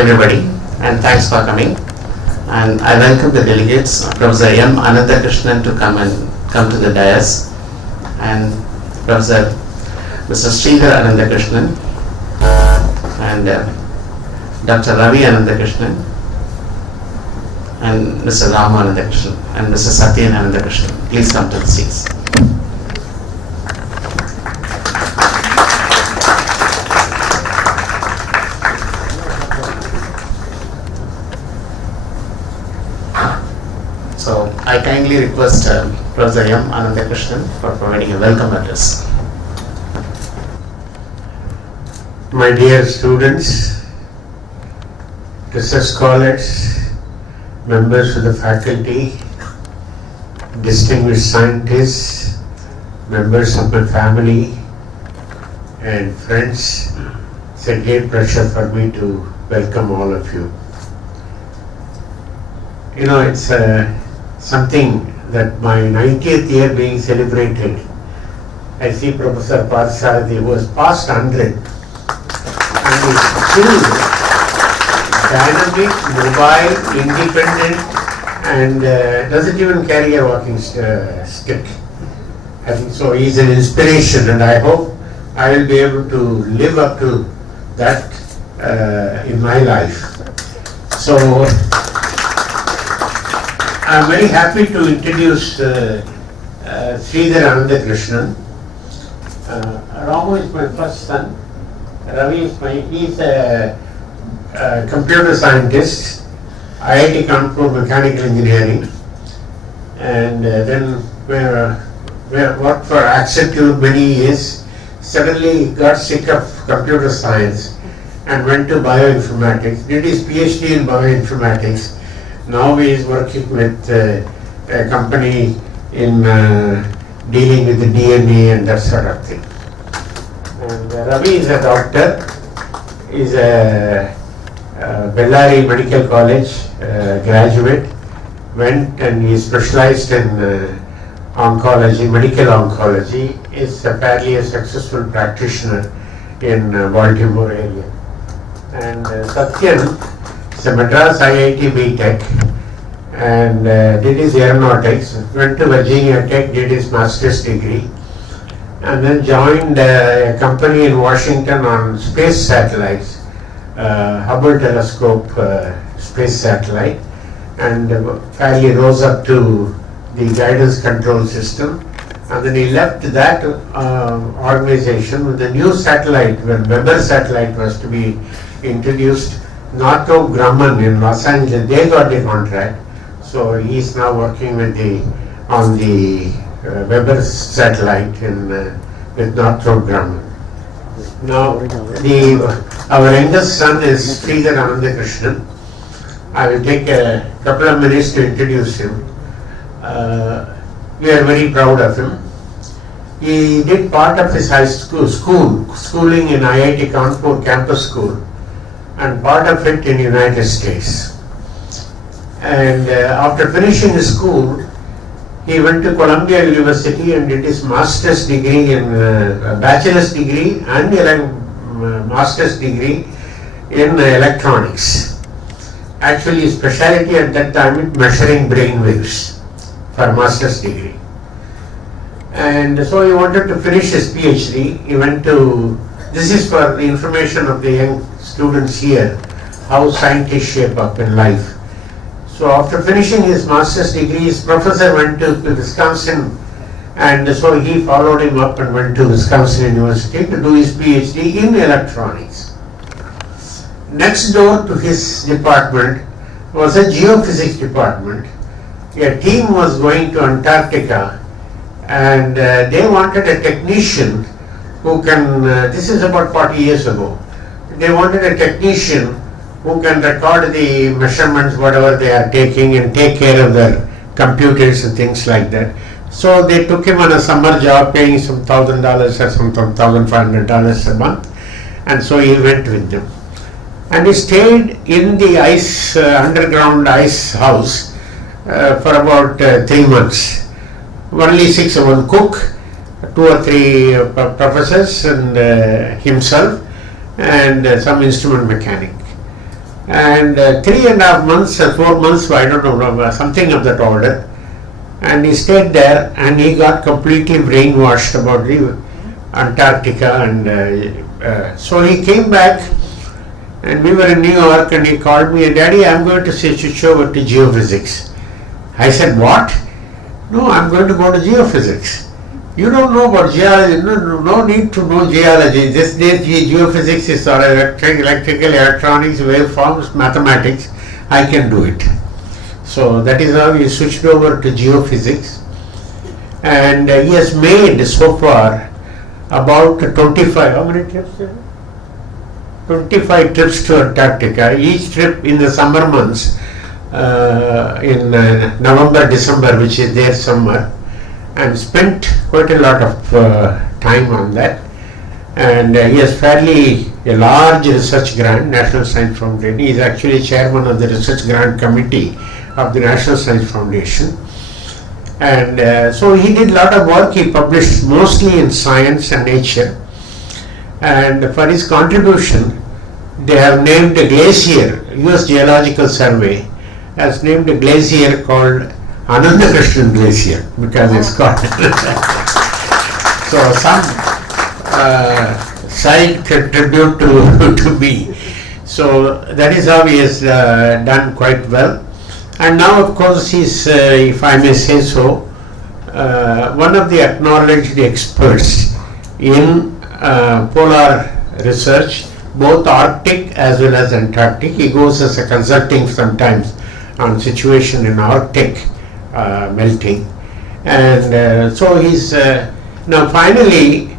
Everybody, and thanks for coming. And I welcome the delegates, Professor M.ANANDAKRISHNAN to come to the dais, and Professor Mr. Sridhar Anandakrishnan, and Dr. Ravi Anandakrishnan, and Mr. Rama Anandakrishnan, and Mr. Satyan Anandakrishnan. Please come to the seats. So I kindly request Professor M.ANANDAKRISHNAN for providing a welcome address. My dear students, research scholars, members of the faculty, distinguished scientists, members of my family and friends, it's a great pleasure for me to welcome all of you. You know, it's something that my 90th year being celebrated. I see Professor Parthasarathi, who was past 100 and is still dynamic, mobile, independent, and doesn't even carry a walking stick. I think so. He's an inspiration, and I hope I will be able to live up to that in my life. So I'm very happy to introduce Sridhar Anandakrishnan. Ramu is my first son. Ravi is he's a computer scientist, IIT Kanpur Mechanical Engineering, and then worked for Accenture many years. Suddenly got sick of computer science and went to bioinformatics, did his PhD in bioinformatics. Now he is working with a company in dealing with the DNA and that sort of thing. And Ravi is a doctor. He is a Bellary Medical College graduate. Went and he specialized in oncology, medical oncology. Is apparently a successful practitioner in Baltimore area. And Satyan is a Madras IIT B.Tech and did his aeronautics, went to Virginia Tech, did his master's degree, and then joined a company in Washington on space satellites, Hubble telescope space satellite, and fairly rose up to the guidance control system. And then he left that organization with the new satellite, when Weber satellite was to be introduced. Northrop Grumman in Los Angeles, they got the contract. So he is now working with on the Weber satellite with Northrop Grumman. Now, our youngest son is Sridhar Anandakrishnan. I will take a couple of minutes to introduce him. We are very proud of him. He did part of his high schooling in IIT Kanpur campus school, and part of it in United States. And after finishing his school, he went to Columbia University and did his master's degree in bachelor's degree and master's degree in electronics. Actually, his specialty at that time is measuring brain waves for master's degree. And so he wanted to finish his PhD. He went to, this is for the information of the young students here, how scientists shape up in life. So after finishing his master's degree, his professor went to Wisconsin, and so he followed him up and went to Wisconsin University to do his PhD in electronics. Next door to his department was a geophysics department. A team was going to Antarctica, and they wanted a technician who can, this is about 40 years ago, they wanted a technician who can record the measurements, whatever they are taking, and take care of their computers and things like that. So they took him on a summer job, paying some $1,000 or some $1,500 a month, and so he went with them. And he stayed in the ice, underground ice house for about 3 months. Only 6 of one cook, 2 or 3 professors, and himself, and some instrument mechanic. And 3.5 months or 4 months, I don't know, something of that order. And he stayed there, and he got completely brainwashed about the Antarctica. And so he came back, and we were in New York, and he called me, "Daddy, I'm going to switch over to geophysics." I said, "What?" "No, I'm going to go to geophysics." "You don't know about geology." No need to know geology. This day geophysics is electrical, electronics, waveforms, mathematics. I can do it. So that is how he switched over to geophysics. And he has made so far about 25, how many trips? 25 trips to Antarctica. Each trip in the summer months, in November, December, which is their summer, and spent quite a lot of time on that. And he has fairly a large research grant, National Science Foundation. He is actually chairman of the research grant committee of the National Science Foundation. And so he did a lot of work. He published mostly in Science and Nature. And for his contribution, they have named a glacier, US Geological Survey has named a glacier called M.ANANDAKRISHNAN Glacier, because it's got so some side tribute to me. So that is how he has done quite well. And now, of course, he's, if I may say so, one of the acknowledged experts in polar research, both Arctic as well as Antarctic. He goes as a consulting sometimes on situation in Arctic melting. And so he's, now finally,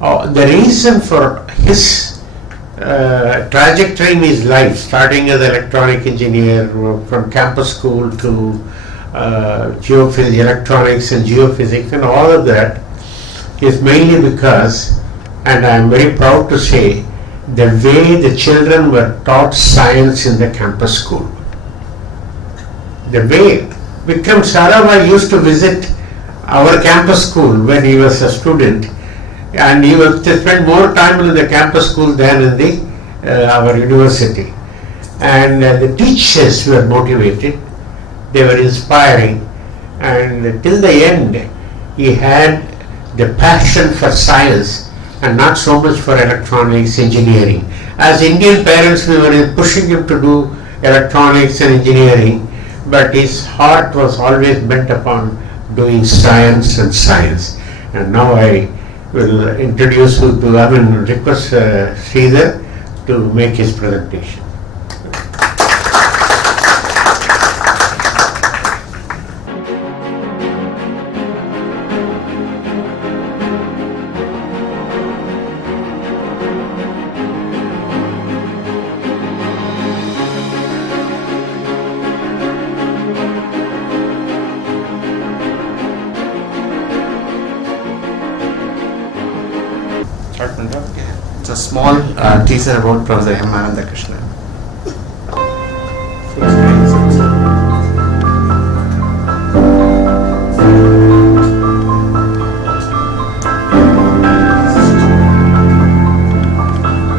the reason for his trajectory in his life, starting as an electronic engineer from campus school to geophysics, electronics and geophysics and all of that, is mainly because, and I am very proud to say, the way the children were taught science in the campus school. The way Vikram Sarabhai used to visit our campus school when he was a student, and he was to spend more time in the campus school than in the our university. And the teachers were motivated, they were inspiring, and till the end he had the passion for science and not so much for electronics, engineering. As Indian parents, we were pushing him to do electronics and engineering, but his heart was always bent upon doing science and science. And now I will introduce you to, request Sridhar to make his presentation. It's a small teaser about Professor M.ANANDAKRISHNAN.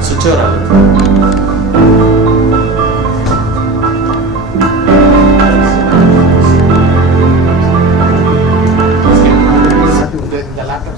Switch over. The laptop.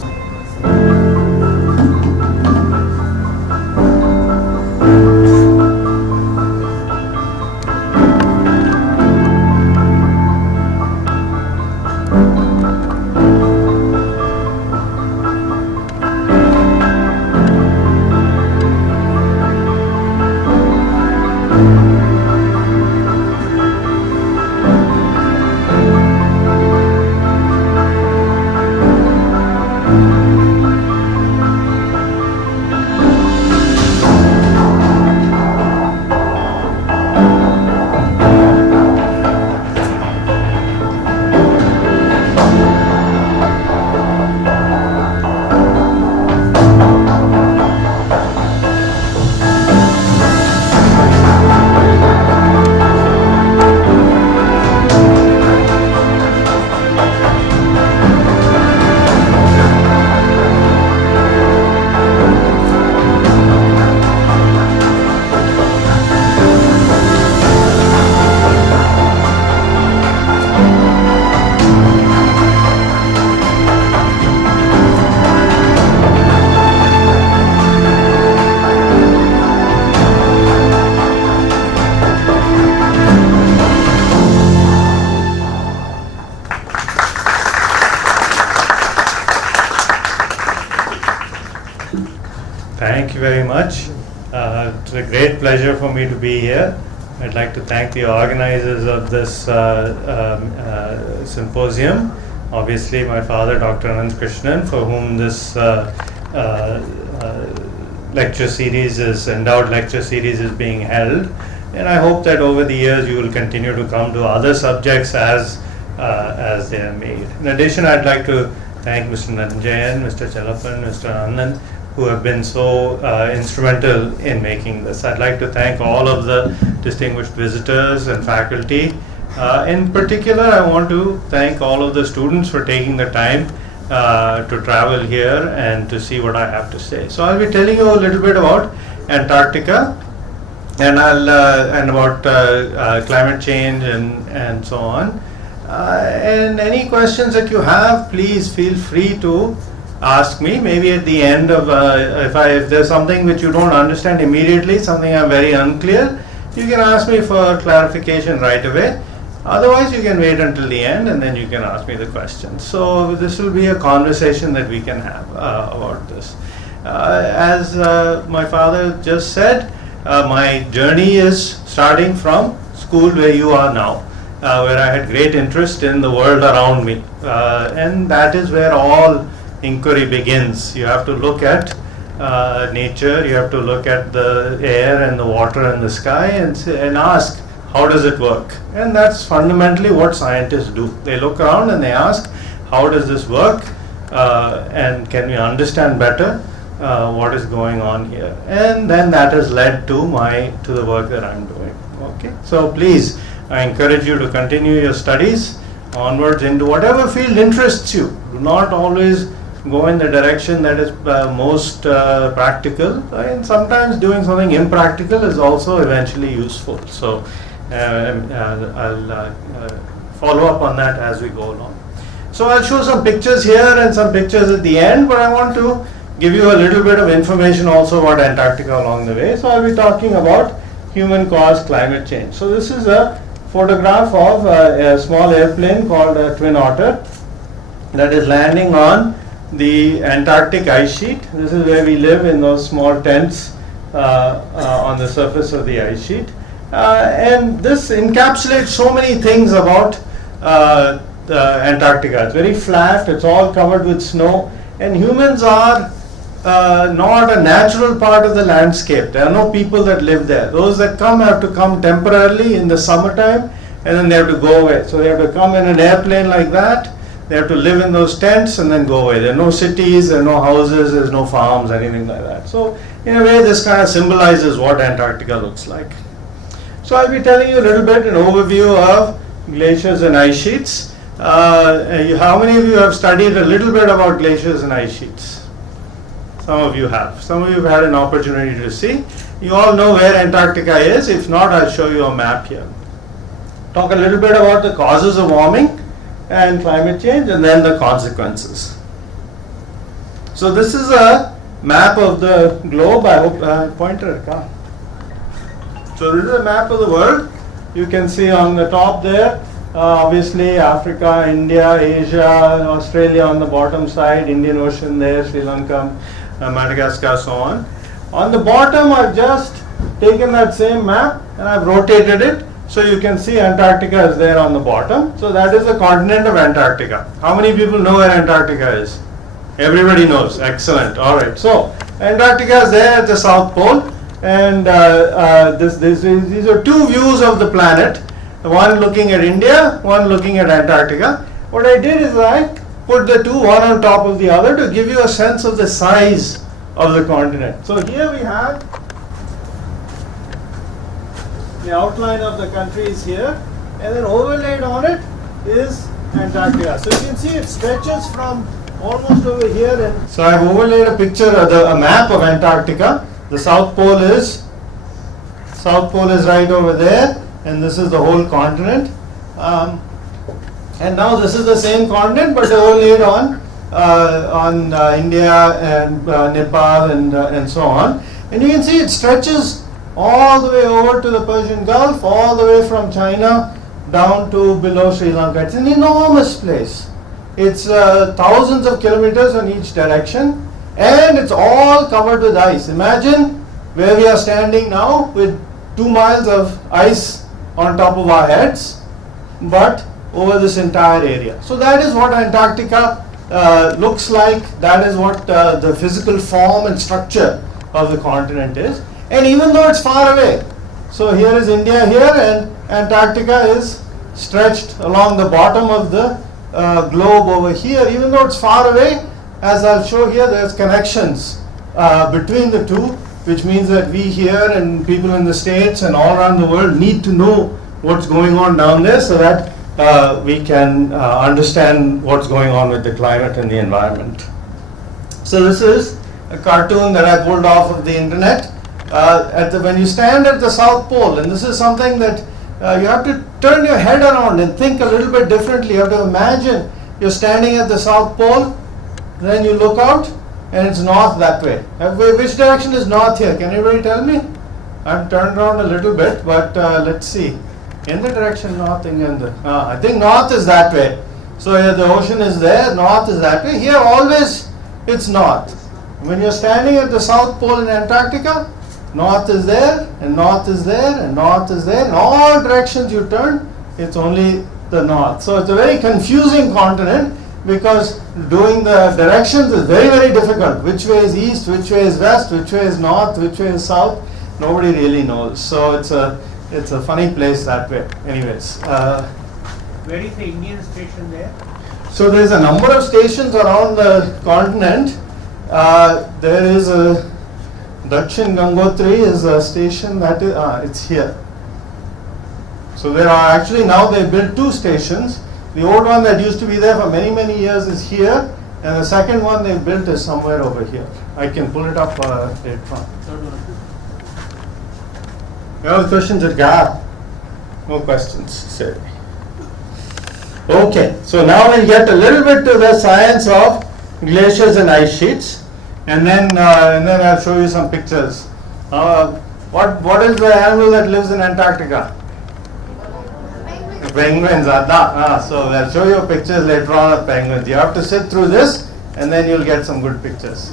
you very much. It's a great pleasure for me to be here. I'd like to thank the organizers of this symposium. Obviously, my father, Dr. Anandakrishnan, for whom this lecture series endowed lecture series is being held. And I hope that over the years you will continue to come to other subjects as they are made. In addition, I'd like to thank Mr. Nanjayan, Mr. Chalapan, Mr. Anand, who have been so instrumental in making this. I'd like to thank all of the distinguished visitors and faculty. In particular, I want to thank all of the students for taking the time to travel here and to see what I have to say. So I'll be telling you a little bit about Antarctica and about climate change and so on. And any questions that you have, please feel free to ask me. Maybe at the end of if there's something which you don't understand immediately, something I'm very unclear, you can ask me for clarification right away. Otherwise, you can wait until the end and then you can ask me the questions. So this will be a conversation that we can have about this. As my father just said, my journey is starting from school where you are now, where I had great interest in the world around me. And that is where all inquiry begins. You have to look at nature, you have to look at the air and the water and the sky and ask, how does it work? And that's fundamentally what scientists do. They look around and they ask, how does this work? And can we understand better what is going on here? And then that has led to the work that I'm doing. Okay, so please, I encourage you to continue your studies onwards into whatever field interests you. Do not always go in the direction that is most practical, and sometimes doing something impractical is also eventually useful. So I'll follow up on that as we go along. So I'll show some pictures here and some pictures at the end, but I want to give you a little bit of information also about Antarctica along the way. So I'll be talking about human-caused climate change. So this is a photograph of a small airplane called a Twin Otter that is landing on the Antarctic ice sheet. This is where we live, in those small tents on the surface of the ice sheet. And this encapsulates so many things about Antarctica. It's very flat, it's all covered with snow, and humans are not a natural part of the landscape. There are no people that live there. Those that come have to come temporarily in the summertime, and then they have to go away. So they have to come in an airplane like that, they have to live in those tents and then go away. There are no cities, there are no houses, there's no farms, anything like that. So in a way, this kind of symbolizes what Antarctica looks like. So I'll be telling you a little bit an overview of glaciers and ice sheets. How many of you have studied a little bit about glaciers and ice sheets? Some of you have. Some of you have had an opportunity to see. You all know where Antarctica is. If not, I'll show you a map here. Talk a little bit about the causes of warming and climate change, and then the consequences. So this is a map of the globe. I hope pointer come. So this is a map of the world. You can see on the top there, obviously Africa, India, Asia, Australia on the bottom side, Indian Ocean there, Sri Lanka, Madagascar, so on. On the bottom, I've just taken that same map and I've rotated it, so you can see Antarctica is there on the bottom. So that is the continent of Antarctica. How many people know where Antarctica is? Everybody knows. Excellent. All right. So Antarctica is there at the South Pole, and these are two views of the planet. One looking at India, one looking at Antarctica. What I did is I put the two one on top of the other to give you a sense of the size of the continent. So here we have the outline of the country is here, and then overlaid on it is Antarctica. So you can see it stretches from almost over here. And so I have overlaid a picture, a map of Antarctica. The South Pole is right over there, and this is the whole continent. And now this is the same continent, but overlaid on India and Nepal and so on. And you can see it stretches all the way over to the Persian Gulf, all the way from China down to below Sri Lanka. It's an enormous place. It's thousands of kilometers in each direction, and it's all covered with ice. Imagine where we are standing now with 2 miles of ice on top of our heads, but over this entire area. So that is what Antarctica looks like. That is what the physical form and structure of the continent is. And even though it's far away, so here is India here, and Antarctica is stretched along the bottom of the globe over here. Even though it's far away, as I'll show here, there's connections between the two, which means that we here and people in the States and all around the world need to know what's going on down there, so that we can understand what's going on with the climate and the environment. So this is a cartoon that I pulled off of the internet. When you stand at the South Pole, and this is something that you have to turn your head around and think a little bit differently. You have to imagine you're standing at the South Pole, then you look out and it's north that way. Which direction is north here? Can anybody tell me? I've turned around a little bit, but let's see. In the direction north, I think north is that way. So here the ocean is there, north is that way. Here always it's north. When you're standing at the South Pole in Antarctica, north is there, and north is there, and north is there. In all directions you turn, it's only the north. So it's a very confusing continent, because doing the directions is very, very difficult. Which way is east, which way is west, which way is north, which way is south, nobody really knows. So it's a funny place that way. Anyways. Where is the Indian station there? So there's a number of stations around the continent. There is a Dakshin Gangotri is a station that is, it's here. So there are actually, now they built 2 stations. The old one that used to be there for many, many years is here, and the second one they built is somewhere over here. I can pull it up later on. You have questions at GAR? No questions, say. Okay, so now we'll get a little bit to the science of glaciers and ice sheets, and then I'll show you some pictures. What is the animal that lives in Antarctica? Penguins. So I'll show you pictures later on of penguins. You have to sit through this, and then you'll get some good pictures.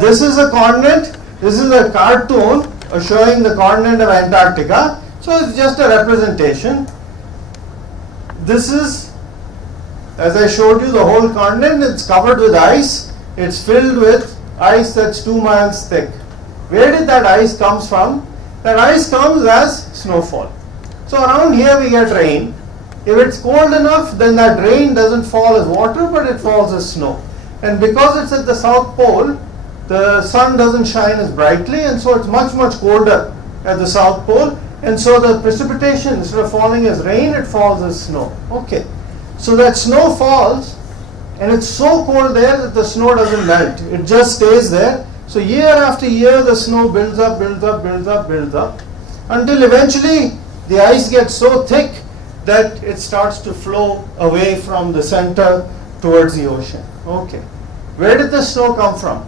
This is a continent. This is a cartoon showing the continent of Antarctica. So it's just a representation. This is, as I showed you, the whole continent. It's covered with ice. It's filled with ice that's 2 miles thick. Where did that ice comes from? That ice comes as snowfall. So around here we get rain. If it's cold enough, then that rain doesn't fall as water, but it falls as snow. And because it's at the South Pole, the sun doesn't shine as brightly, and so it's much, much colder at the South Pole. And so the precipitation, instead of falling as rain, it falls as snow. Okay. So that snow falls, and it's so cold there that the snow doesn't melt. It just stays there. So year after year, the snow builds up, builds up, builds up, builds up, until eventually the ice gets so thick that it starts to flow away from the center towards the ocean. Okay. Where did the snow come from?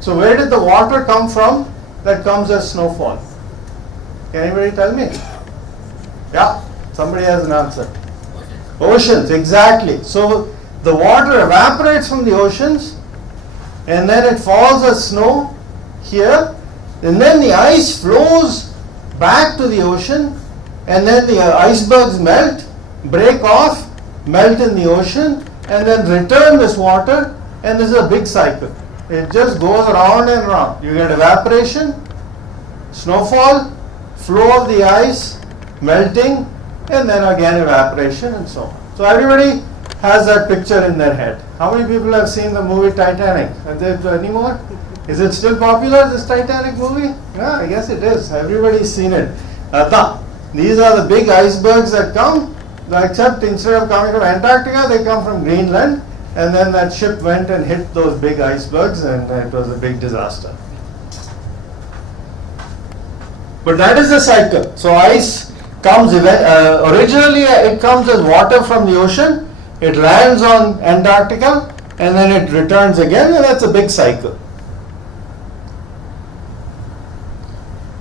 So where did the water come from that comes as snowfall? Can anybody tell me? Yeah, somebody has an answer. Oceans, exactly. So the water evaporates from the oceans, and then it falls as snow here, and then the ice flows back to the ocean, and then the icebergs melt, break off, melt in the ocean, and then return this water, and this is a big cycle. It just goes around and around. You get evaporation, snowfall, flow of the ice, melting, and then again evaporation, and so on. So everybody has that picture in their head. How many people have seen the movie Titanic? Are there any more? Is it still popular, this Titanic movie? Yeah, I guess it is. Everybody's seen it. These are the big icebergs that come, except instead of coming from Antarctica, they come from Greenland, and then that ship went and hit those big icebergs, and it was a big disaster. But that is the cycle. So ice comes, originally it comes as water from the ocean, it lands on Antarctica, and then it returns again, and that's a big cycle.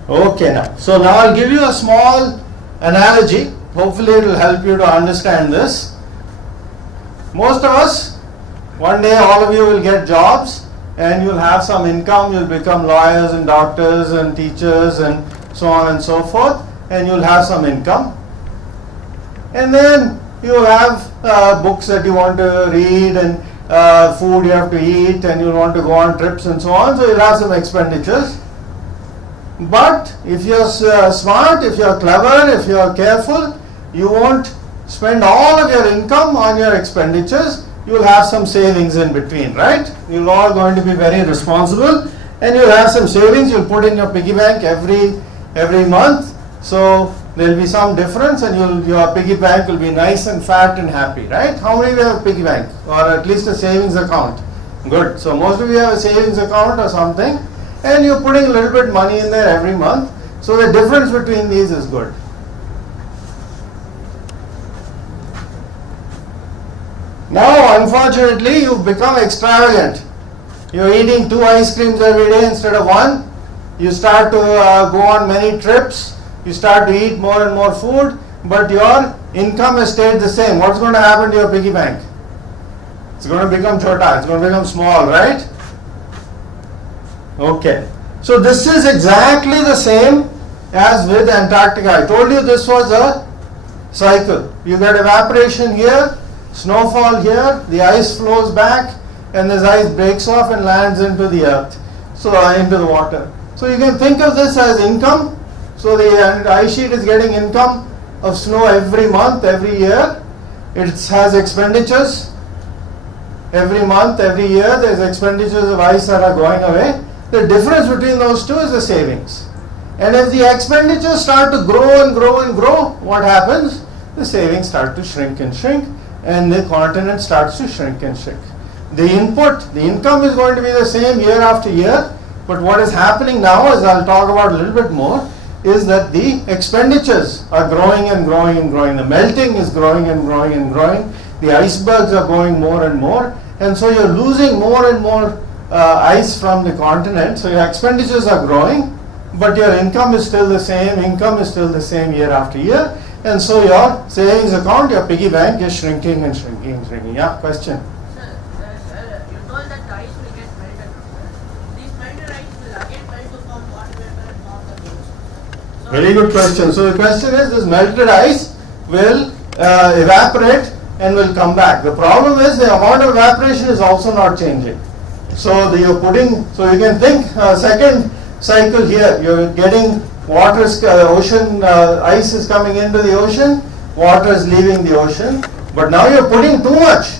Okay, so now I'll give you a small analogy. Hopefully it will help you to understand this. Most of us One day all of you will get jobs and you'll have some income, you'll become lawyers and doctors and teachers and so on and so forth, and you'll have some income. And then you have books that you want to read and food you have to eat, and you want to go on trips and so on, so you'll have some expenditures. But if you're smart, if you're clever, if you're careful, you won't spend all of your income on your expenditures. You'll have some savings in between, right? You're all going to be very responsible, and you'll have some savings you'll put in your piggy bank every month. So there'll be some difference, and your piggy bank will be nice and fat and happy, right? How many of you have a piggy bank, or at least a savings account? Good. So most of you have a savings account or something, and you're putting a little bit money in there every month. So the difference between these is good. Now, unfortunately, you've become extravagant. You're eating 2 ice creams every day instead of 1. You start to go on many trips. You start to eat more and more food, but your income has stayed the same. What's going to happen to your piggy bank? It's going to become chota. It's going to become small, right? Okay. So this is exactly the same as with Antarctica. I told you this was a cycle. You get evaporation here, snowfall here, the ice flows back, and this ice breaks off and lands into the earth, so into the water. So you can think of this as income. So the ice sheet is getting income of snow every month, every year. It has expenditures every month, every year. There's expenditures of ice that are going away. The difference between those two is the savings. And if the expenditures start to grow and grow and grow, what happens? The savings start to shrink and shrink, and the continent starts to shrink and shrink. The input, the income is going to be the same year after year, but what is happening now, as I'll talk about a little bit more, is that the expenditures are growing and growing and growing. The melting is growing and growing and growing. The icebergs are going more and more, and so you're losing more and more ice from the continent. So your expenditures are growing, but your income is still the same. Income is still the same year after year, and so your savings account, your piggy bank, is shrinking and shrinking and shrinking. Yeah, question? Sir, you told that the ice will get melted. These melted ice will again melt to form water vapor and form the waves. So Very good question. So the question is, this melted ice will evaporate and will come back. The problem is the amount of evaporation is also not changing. So you're putting, so you can think second cycle here, you're getting water, ocean, ice is coming into the ocean, water is leaving the ocean, but now you're putting too much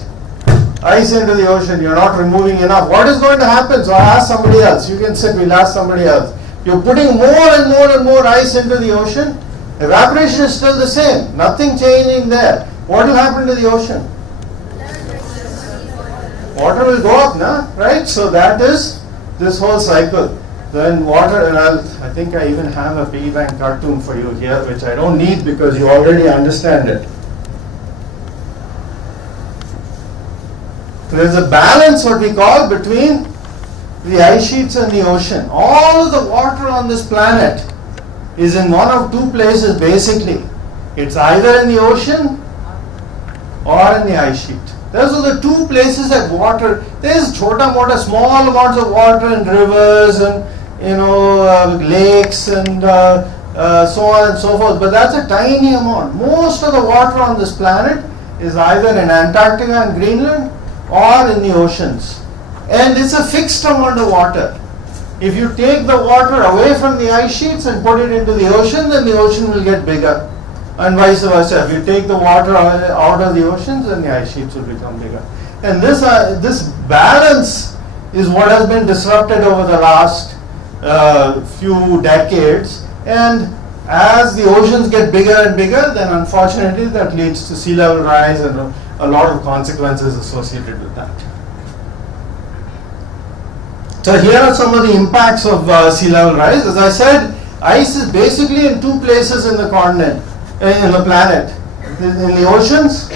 ice into the ocean, you're not removing enough. What is going to happen? So I ask somebody else, you can sit, we'll ask somebody else. You're putting more and more and more ice into the ocean, evaporation is still the same, nothing changing there. What will happen to the ocean? Water will go up, nah? Right? So that is this whole cycle. Then water, and I think I even have a piggy bank cartoon for you here, which I don't need because you already understand it. There is a balance, what we call, between the ice sheets and the ocean. All of the water on this planet is in one of two places basically. It's either in the ocean or in the ice sheet. Those are the two places that water, there is chota mota, small amounts of water in rivers and lakes and so on and so forth, but that's a tiny amount. Most of the water on this planet is either in Antarctica and Greenland or in the oceans. And it's a fixed amount of water. If you take the water away from the ice sheets and put it into the ocean, then the ocean will get bigger. And vice versa. If you take the water out of the oceans, then the ice sheets will become bigger. And this balance is what has been disrupted over the last few decades. And as the oceans get bigger and bigger, then unfortunately that leads to sea level rise and a lot of consequences associated with that. So here are some of the impacts of sea level rise. As I said, ice is basically in two places in the continent. In the planet, in the oceans.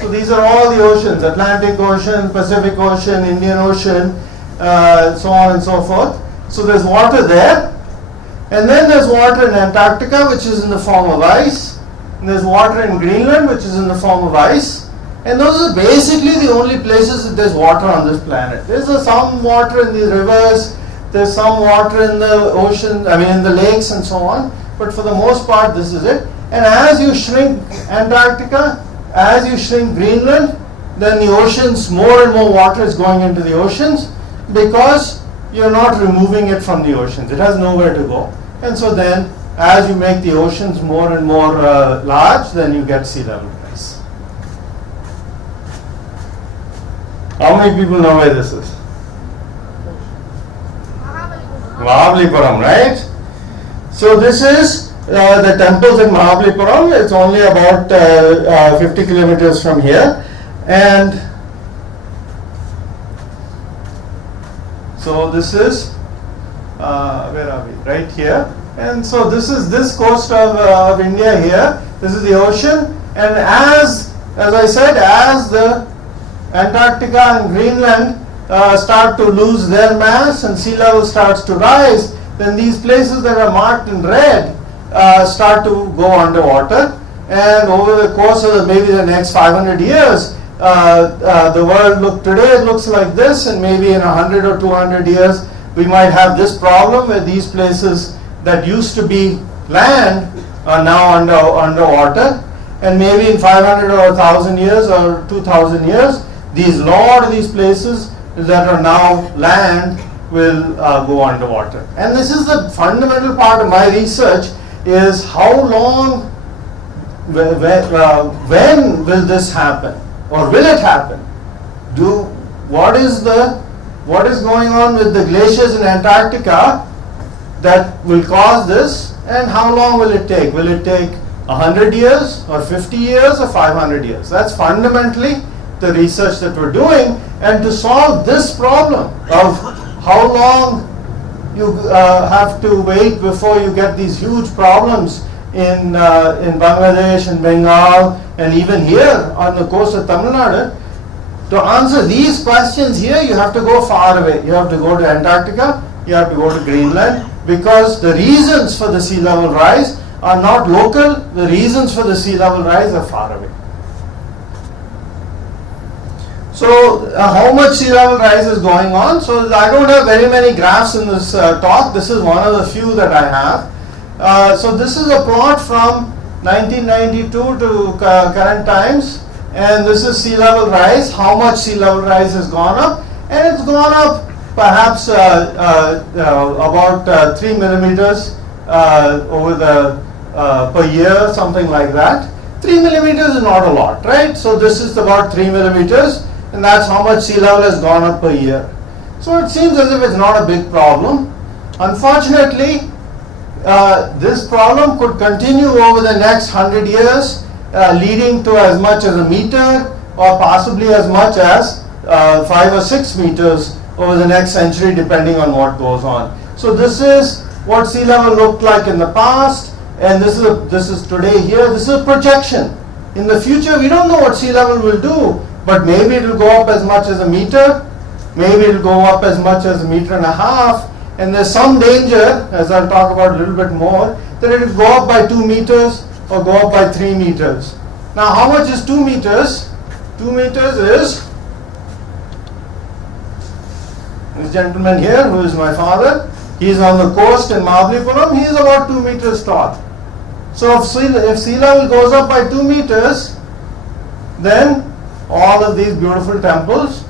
So these are all the oceans: Atlantic Ocean, Pacific Ocean, Indian Ocean, so on and so forth. So there's water there, and then there's water in Antarctica, which is in the form of ice, and there's water in Greenland, which is in the form of ice, And those are basically the only places that there's water on this planet. There's some water in the rivers, there's some water in the ocean, in the lakes and so on, but for the most part this is it. And as you shrink Antarctica, as you shrink Greenland, then the oceans, more and more water is going into the oceans because you're not removing it from the oceans. It has nowhere to go. And so then, as you make the oceans more and more large, then you get sea level rise. How many people know where this is? Mahabalipuram, right? So this is the temples in Mahabalipuram. It's only about 50 kilometers from here. And so this is, where are we? Right here. And so this is this coast of India here. This is the ocean. And as I said, as the Antarctica and Greenland start to lose their mass and sea level starts to rise, then these places that are marked in red start to go underwater. And over the course of maybe the next 500 years, the world today looks like this, and maybe in 100 or 200 years we might have this problem where these places that used to be land are now underwater, and maybe in 500 or 1,000 years or 2,000 years, lot of these places that are now land will go underwater. And this is the fundamental part of my research, is how long, when will this happen? Or will it happen? What is going on with the glaciers in Antarctica that will cause this, and how long will it take? Will it take 100 years or 50 years or 500 years? That's fundamentally the research that we're doing. And to solve this problem of how long you have to wait before you get these huge problems in Bangladesh and Bengal and even here on the coast of Tamil Nadu, to answer these questions here, you have to go far away. You have to go to Antarctica, you have to go to Greenland, because the reasons for the sea level rise are not local, the reasons for the sea level rise are far away. So how much sea level rise is going on? So I don't have very many graphs in this talk. This is one of the few that I have. So this is a plot from 1992 to current times, and this is sea level rise, how much sea level rise has gone up, and it's gone up perhaps about 3 millimeters over the per year, something like that. 3 millimeters is not a lot, right? So this is about 3 millimeters, and that's how much sea level has gone up per year. So it seems as if it's not a big problem. Unfortunately, this problem could continue over the next 100 years, leading to as much as a meter or possibly as much as 5 or 6 meters over the next century, depending on what goes on. So this is what sea level looked like in the past, and this is today here. This is a projection. In the future, we don't know what sea level will do, but maybe it will go up as much as a meter, maybe it will go up as much as 1.5 meters. And there's some danger, as I'll talk about a little bit more, that it will go up by 2 meters or go up by 3 meters. Now, how much is 2 meters? 2 meters is this gentleman here, who is my father. He's on the coast in Mahabalipuram. He is about 2 meters tall. So if sea level goes up by 2 meters, then all of these beautiful temples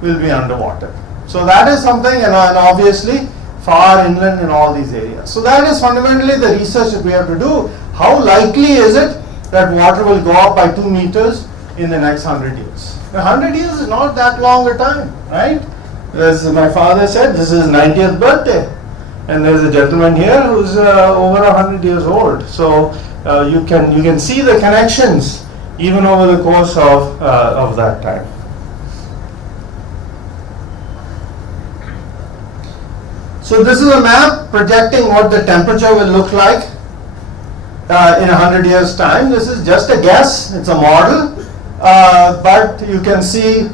will be underwater. So that is something, and obviously far inland in all these areas. So that is fundamentally the research that we have to do. How likely is it that water will go up by 2 meters in the next 100 years? 100 years is not that long a time, right? As my father said, this is his 90th birthday. And there's a gentleman here who's over 100 years old. So you can see the connections even over the course of that time. So this is a map projecting what the temperature will look like in 100 years time. This is just a guess, it's a model, but you can see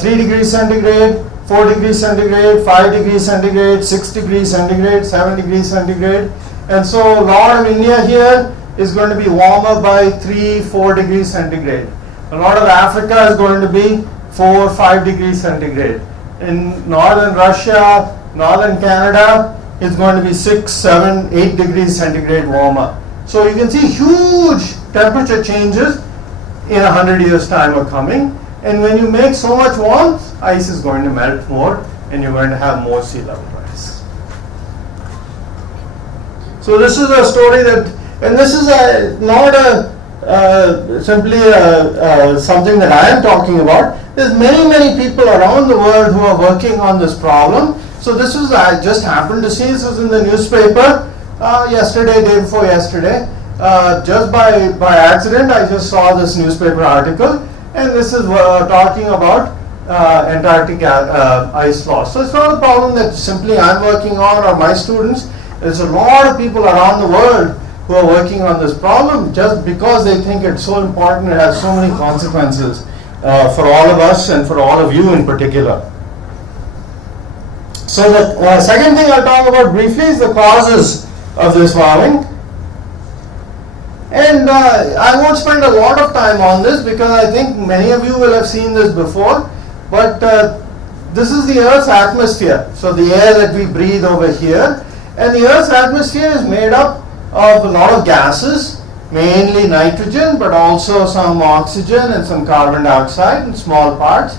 3 degrees centigrade, 4 degrees centigrade, 5 degrees centigrade, 6 degrees centigrade, 7 degrees centigrade. And so a lot of India here is going to be warmer by 3-4 degrees centigrade. A lot of Africa is going to be 4, 5 degrees centigrade. In northern Russia, northern Canada, it's going to be 6, 7, 8 degrees centigrade warmer. So you can see huge temperature changes in 100 years' time are coming. And when you make so much warmth, ice is going to melt more and you're going to have more sea level rise. So this is a story that, and this is not simply something that I am talking about. There's many people around the world who are working on this problem. So this was, I just happened to see, this was in the newspaper yesterday, day before yesterday. Just by accident, I just saw this newspaper article, and this is talking about Antarctic ice loss. So it's not a problem that simply I'm working on or my students. There's a lot of people around the world who are working on this problem just because they think it's so important. It has so many consequences for all of us and for all of you in particular. So the second thing I'll talk about briefly is the causes of this warming. And I won't spend a lot of time on this because I think many of you will have seen this before. But this is the Earth's atmosphere. So the air that we breathe over here. And the Earth's atmosphere is made up of a lot of gases, mainly nitrogen, but also some oxygen and some carbon dioxide in small parts.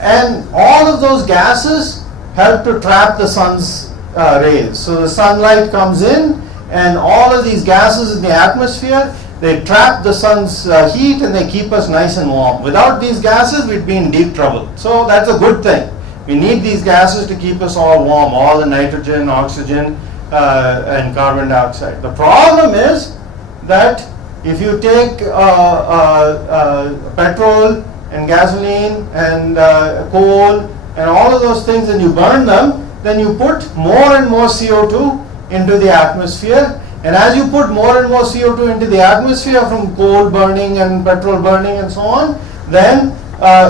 And all of those gases help to trap the sun's rays. So the sunlight comes in, and all of these gases in the atmosphere, they trap the sun's heat and they keep us nice and warm. Without these gases, we'd be in deep trouble. So that's a good thing. We need these gases to keep us all warm, all the nitrogen, oxygen, and carbon dioxide. The problem is that if you take petrol and gasoline and coal and all of those things and you burn them, then you put more and more CO2 into the atmosphere. And as you put more and more CO2 into the atmosphere from coal burning and petrol burning and so on, then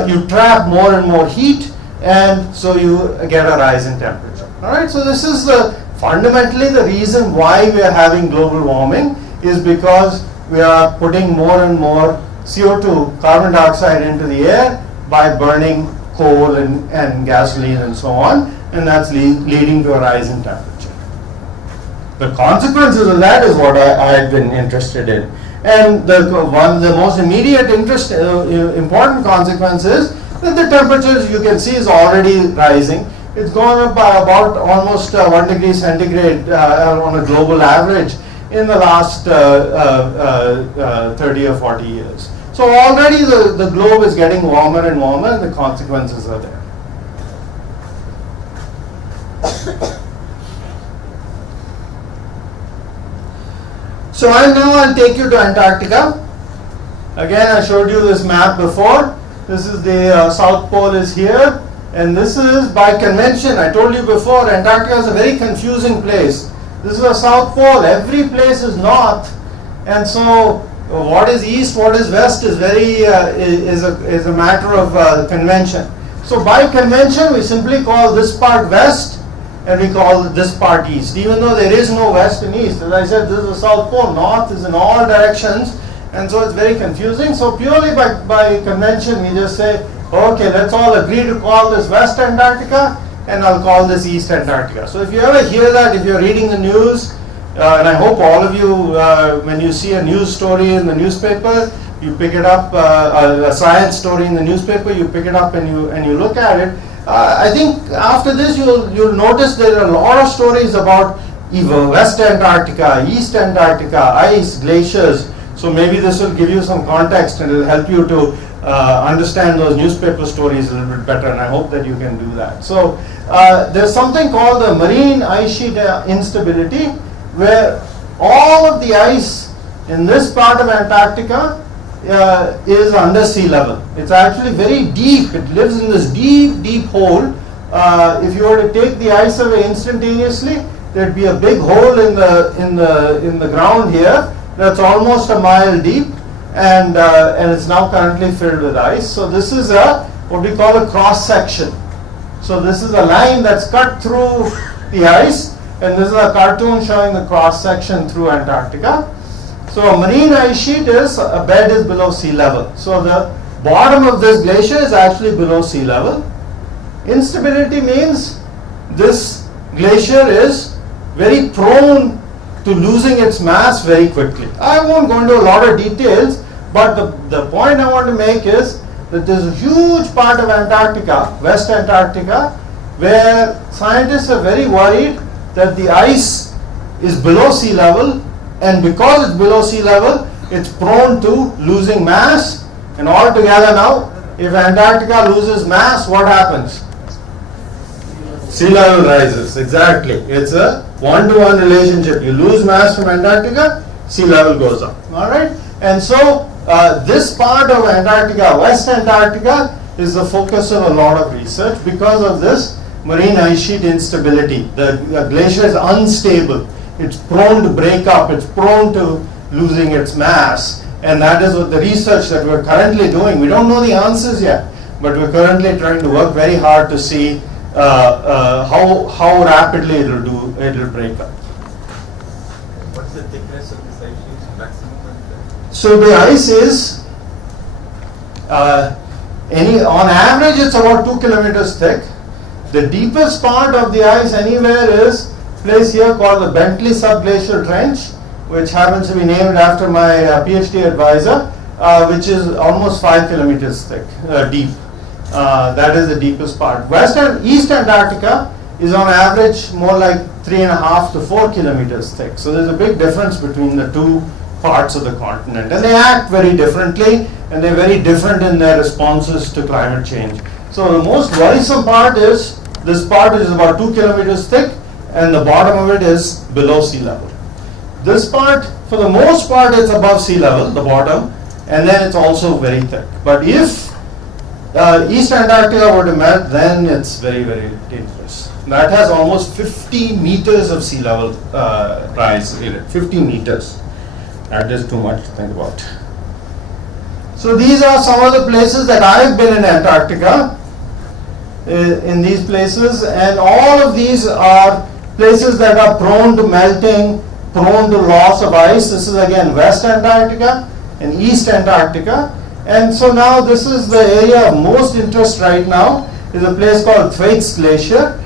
you trap more and more heat, and so you get a rise in temperature. All right, so this is fundamentally the reason why we are having global warming is because we are putting more and more CO2, carbon dioxide, into the air by burning coal and gasoline and so on, and that's leading to a rise in temperature. The consequences of that is what I've been interested in. And one of the most immediate important consequence is that the temperatures, you can see, is already rising. It's gone up by about almost 1 degree centigrade on a global average in the last 30 or 40 years. So already the globe is getting warmer and warmer, and the consequences are there. So I'll take you to Antarctica. Again, I showed you this map before. This is the South Pole is here, and this is by convention. I told you before, Antarctica is a very confusing place. This is a South Pole. Every place is north, and so what is east, what is west is very is a matter of convention. So by convention, we simply call this part west, and we call this part east, even though there is no west and east. As I said, this is the South Pole. North is in all directions, and so it's very confusing. So purely by convention, we just say, okay, let's all agree to call this West Antarctica, and I'll call this East Antarctica. So if you ever hear that, if you're reading the news, and I hope all of you, when you see a news story in the newspaper, you pick it up, a science story in the newspaper, you pick it up and you look at it. I think after this you'll notice there are a lot of stories about either West Antarctica, East Antarctica, ice, glaciers. So maybe this will give you some context and it will help you to understand those newspaper stories a little bit better, and I hope that you can do that. So there's something called the marine ice sheet instability, where all of the ice in this part of Antarctica is under sea level. It's actually very deep. It lives in this deep hole. If you were to take the ice away instantaneously, there'd be a big hole in the ground here that's almost a mile deep, and it's now currently filled with ice. So this is what we call a cross section. So this is a line that's cut through the ice, and this is a cartoon showing the cross section through Antarctica. So a marine ice sheet is, a bed is below sea level. So the bottom of this glacier is actually below sea level. Instability means this glacier is very prone to losing its mass very quickly. I won't go into a lot of details, but the point I want to make is that there's a huge part of Antarctica, West Antarctica, where scientists are very worried that the ice is below sea level, and because it's below sea level, it's prone to losing mass. And altogether now, if Antarctica loses mass, what happens? Sea level rises. Exactly. It's a one-to-one relationship. You lose mass from Antarctica, sea level goes up. All right. And so this part of Antarctica, West Antarctica, is the focus of a lot of research because of this marine ice sheet instability. The glacier is unstable. It's prone to break up. It's prone to losing its mass. And that is what the research that we're currently doing. We don't know the answers yet, but we're currently trying to work very hard to see how rapidly it'll break up. What's the thickness of this ice sheet? Maximum? So the ice is on average it's about 2 kilometers thick. The deepest part of the ice anywhere is a place here called the Bentley Subglacial Trench, which happens to be named after my PhD advisor, which is almost 5 kilometers thick, deep. That is the deepest part. West and East Antarctica is on average more like 3.5 to 4 kilometers thick. So there's a big difference between the two parts of the continent, and they act very differently, and they're very different in their responses to climate change. So the most worrisome part is this part is about 2 kilometers thick, and the bottom of it is below sea level. This part, for the most part, it's above sea level, the bottom, and then it's also very thick. But if East Antarctica were to melt, then it's very, very dangerous. That has almost 50 meters of sea level rise in it, 50 meters. That is too much to think about. So these are some of the places that I've been in Antarctica, in these places, and all of these are places that are prone to melting, prone to loss of ice. This is again West Antarctica and East Antarctica. And so now this is the area of most interest right now, is a place called Thwaites Glacier,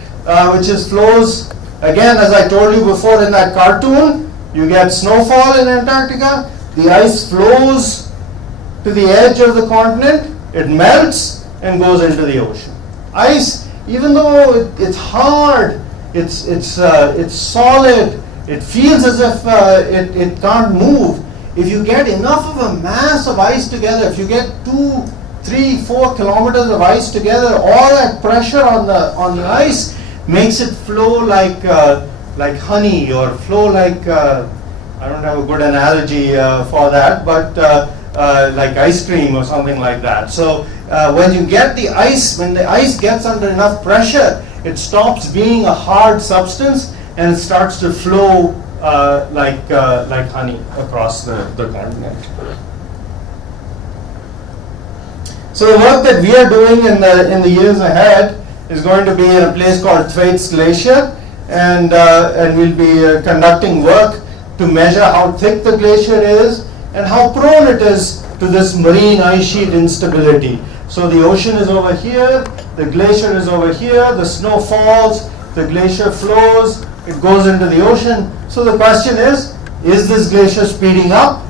which flows, again as I told you before in that cartoon, you get snowfall in Antarctica, the ice flows to the edge of the continent, it melts and goes into the ocean. Ice, even though it's hard, it's solid, it feels as if it can't move. If you get enough of a mass of ice together, if you get 2, 3, 4 kilometers of ice together, all that pressure on the ice makes it flow like honey, or flow like I don't have a good analogy for that, but like ice cream or something like that. So when you get the ice, when the ice gets under enough pressure, it stops being a hard substance and it starts to flow like honey across the continent. So the work that we are doing in the years ahead is going to be in a place called Thwaites Glacier, and we'll be conducting work to measure how thick the glacier is and how prone it is to this marine ice sheet instability. So the ocean is over here, the glacier is over here, the snow falls, the glacier flows, it goes into the ocean. So the question is this glacier speeding up?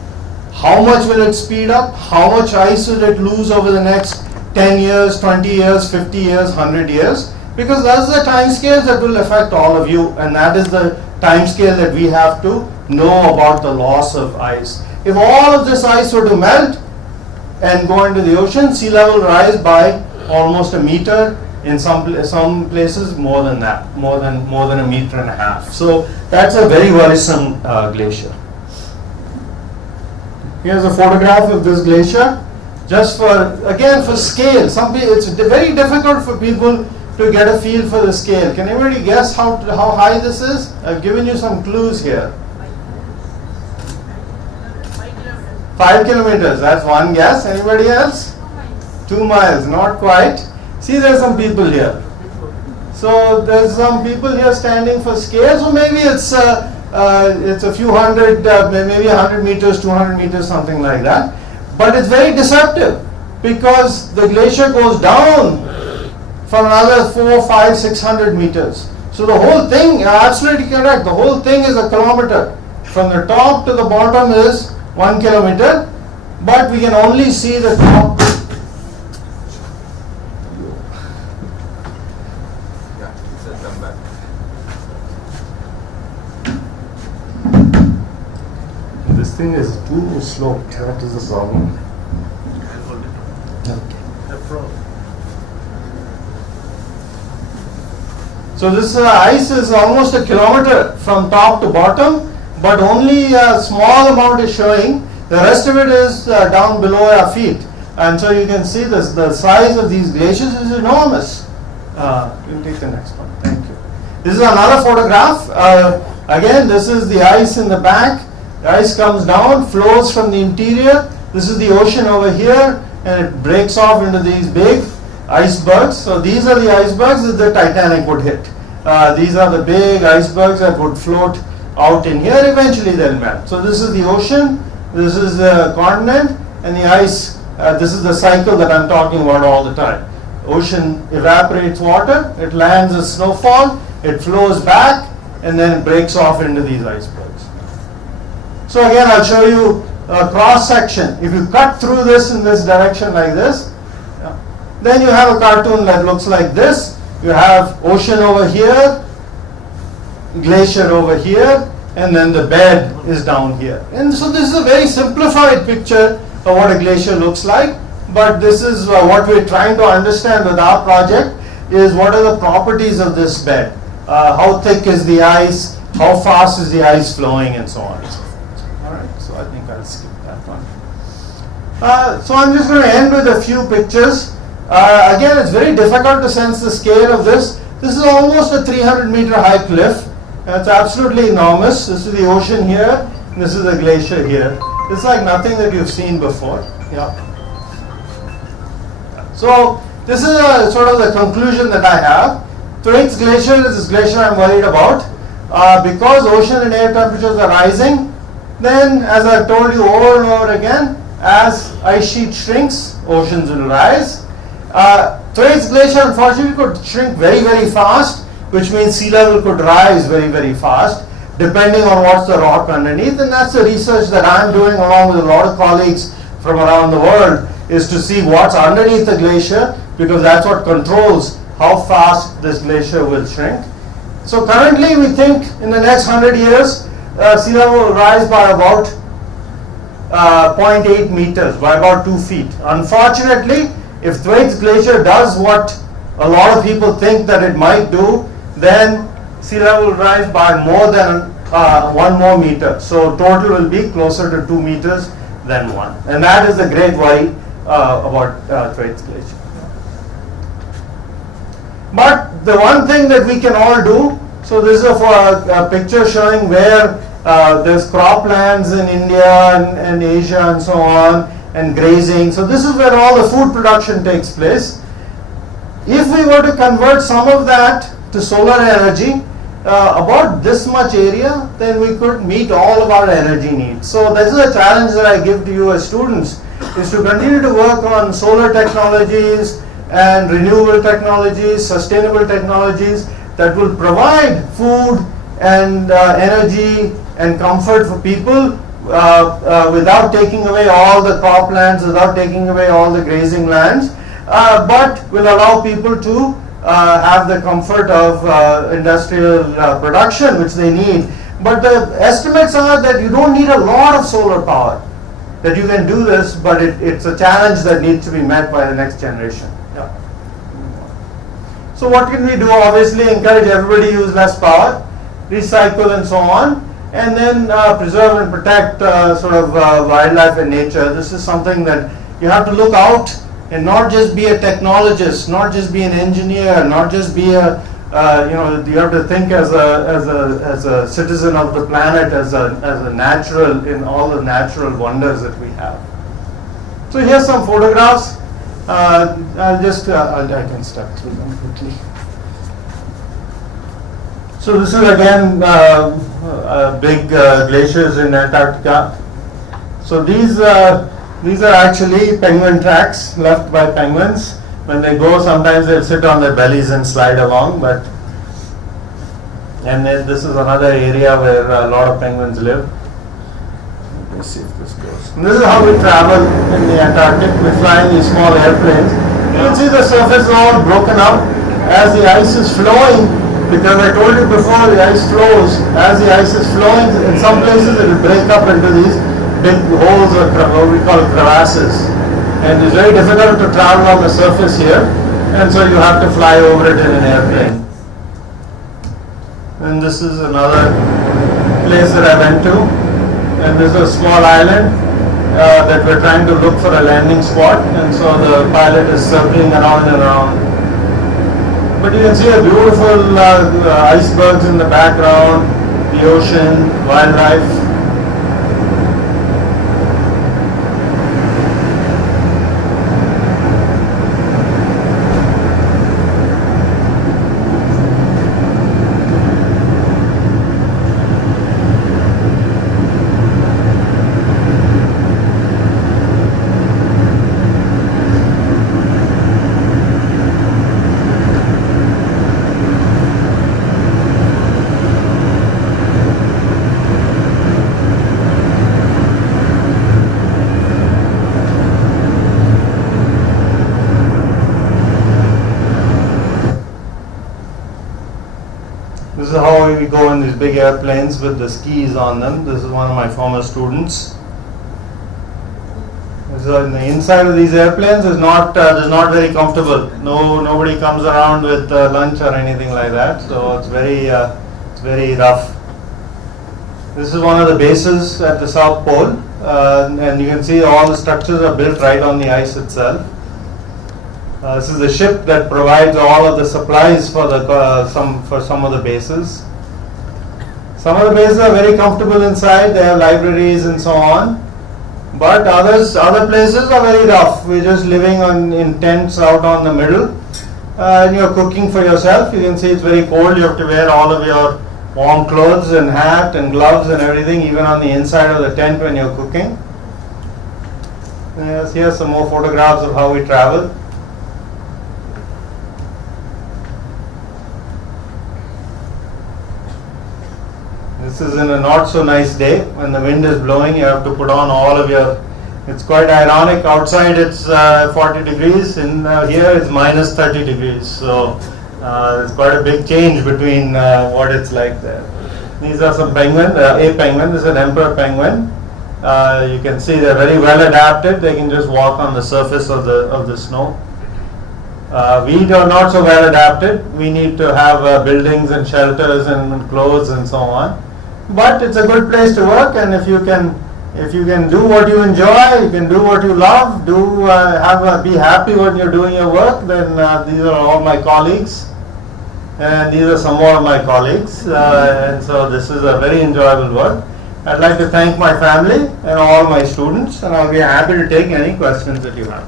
How much will it speed up? How much ice will it lose over the next 10 years, 20 years, 50 years, 100 years? Because that's the time scales that will affect all of you, and that is the time scale that we have to know about the loss of ice. If all of this ice were to melt and go into the ocean, sea level rise by almost a meter. In some places more than that, more than 1.5 meters. So that's a very worrisome glacier. Here's a photograph of this glacier, just for scale. It's very difficult for people to get a feel for the scale. Can anybody guess how high this is? I've given you some clues here. 5 kilometers. That's one guess. Anybody else? 2 miles. Not quite. See, there's some people here. So there's some people here standing for scale. So maybe it's It's a few hundred, maybe 100 meters, 200 meters, something like that. But it's very deceptive because the glacier goes down for another 400, 500, 600 meters. So the whole thing, you're absolutely correct, the whole thing is a kilometer. From the top to the bottom is 1 kilometer, but we can only see the top. Yeah, it says come back. This thing is too slow. That is the problem. So this ice is almost a kilometer from top to bottom, but only a small amount is showing. The rest of it is down below our feet. And so you can see this, the size of these glaciers is enormous. We'll take the next one. Thank you. This is another photograph. Again, this is the ice in the back. The ice comes down, flows from the interior. This is the ocean over here, and it breaks off into these big icebergs. So these are the icebergs that the Titanic would hit. These are the big icebergs that would float out in here. Eventually they'll melt. So this is the ocean, this is the continent, and the ice. This is the cycle that I'm talking about all the time. Ocean evaporates water, it lands as snowfall, it flows back, and then it breaks off into these icebergs. So again, I'll show you a cross section. If you cut through this in this direction like this, then you have a cartoon that looks like this. You have ocean over here, glacier over here, and then the bed is down here. And so this is a very simplified picture of what a glacier looks like, but this is what we're trying to understand with our project is what are the properties of this bed. How thick is the ice, how fast is the ice flowing, and so on and so forth. Alright, so I think I'll skip that one. So I'm just going to end with a few pictures. Again, it's very difficult to sense the scale of this. This is almost a 300-meter high cliff. It's absolutely enormous. This is the ocean here, and this is the glacier here. It's like nothing that you've seen before. Yeah. So this is sort of the conclusion that I have. Thwaites Glacier is this glacier I'm worried about. Because ocean and air temperatures are rising, then as I've told you over and over again, as ice sheet shrinks, oceans will rise. Thwaites Glacier unfortunately could shrink very, very fast, which means sea level could rise very, very fast, depending on what's the rock underneath. And that's the research that I'm doing along with a lot of colleagues from around the world, is to see what's underneath the glacier, because that's what controls how fast this glacier will shrink. So currently we think in the next 100 years, sea level will rise by about 0.8 meters, by about 2 feet. Unfortunately, if Thwaites Glacier does what a lot of people think that it might do, then sea level will rise by more than 1 more meter. So total will be closer to 2 meters than 1. And that is the great worry about Thwaites Glacier. But the one thing that we can all do, so this is a picture showing where there's croplands in India and Asia and so on, and grazing. So this is where all the food production takes place. If we were to convert some of that to solar energy, about this much area, then we could meet all of our energy needs. So this is a challenge that I give to you as students, is to continue to work on solar technologies and renewable technologies, sustainable technologies that will provide food and energy and comfort for people without taking away all the croplands, without taking away all the grazing lands, but will allow people to have the comfort of industrial production which they need. But the estimates are that you don't need a lot of solar power, that you can do this, but it's a challenge that needs to be met by the next generation. Yeah. So what can we do? Obviously encourage everybody to use less power, recycle and so on, and then preserve and protect wildlife and nature. This is something that you have to look out and not just be a technologist, not just be an engineer, not just be a you have to think as a citizen of the planet, as a natural, in all the natural wonders that we have. So here's some photographs. I can step through them quickly. So this is again big glaciers in Antarctica. So these are actually penguin tracks left by penguins. When they go, sometimes they'll sit on their bellies and slide along. And then this is another area where a lot of penguins live. Let me see if this goes. And this is how we travel in the Antarctic. We fly in these small airplanes. You can see the surface is all broken up as the ice is flowing, because I told you before, the ice flows. As the ice is flowing, in some places it will break up into these big holes, or what we call crevasses. And it's very difficult to travel on the surface here, and so you have to fly over it in an airplane. And this is another place that I went to, and this is a small island that we're trying to look for a landing spot, and so the pilot is circling around and around. But you can see a beautiful icebergs in the background, the ocean, wildlife. This is how we go in these big airplanes with the skis on them. This is one of my former students. So in the inside of these airplanes is not very comfortable. Nobody comes around with lunch or anything like that. So it's very rough. This is one of the bases at the South Pole, and you can see all the structures are built right on the ice itself. This is the ship that provides all of the supplies for some of the bases. Some of the bases are very comfortable inside. They have libraries and so on. But other places are very rough. We're just living in tents out on the middle, and you're cooking for yourself. You can see it's very cold. You have to wear all of your warm clothes and hat and gloves and everything, even on the inside of the tent when you're cooking. Yes, here's some more photographs of how we travel. This is in a not so nice day when the wind is blowing. You have to put on all of your. It's quite ironic. Outside it's 40 degrees, and here it's minus 30 degrees. So it's quite a big change between what it's like there. These are some penguin. A penguin. This is an emperor penguin. You can see they're very well adapted. They can just walk on the surface of the snow. We are not so well adapted. We need to have buildings and shelters and clothes and so on. But it's a good place to work, and if you can do what you enjoy, you can do what you love, be happy when you're doing your work, then these are all my colleagues, and these are some more of my colleagues, and so this is a very enjoyable work. I'd like to thank my family and all my students, and I'll be happy to take any questions that you have.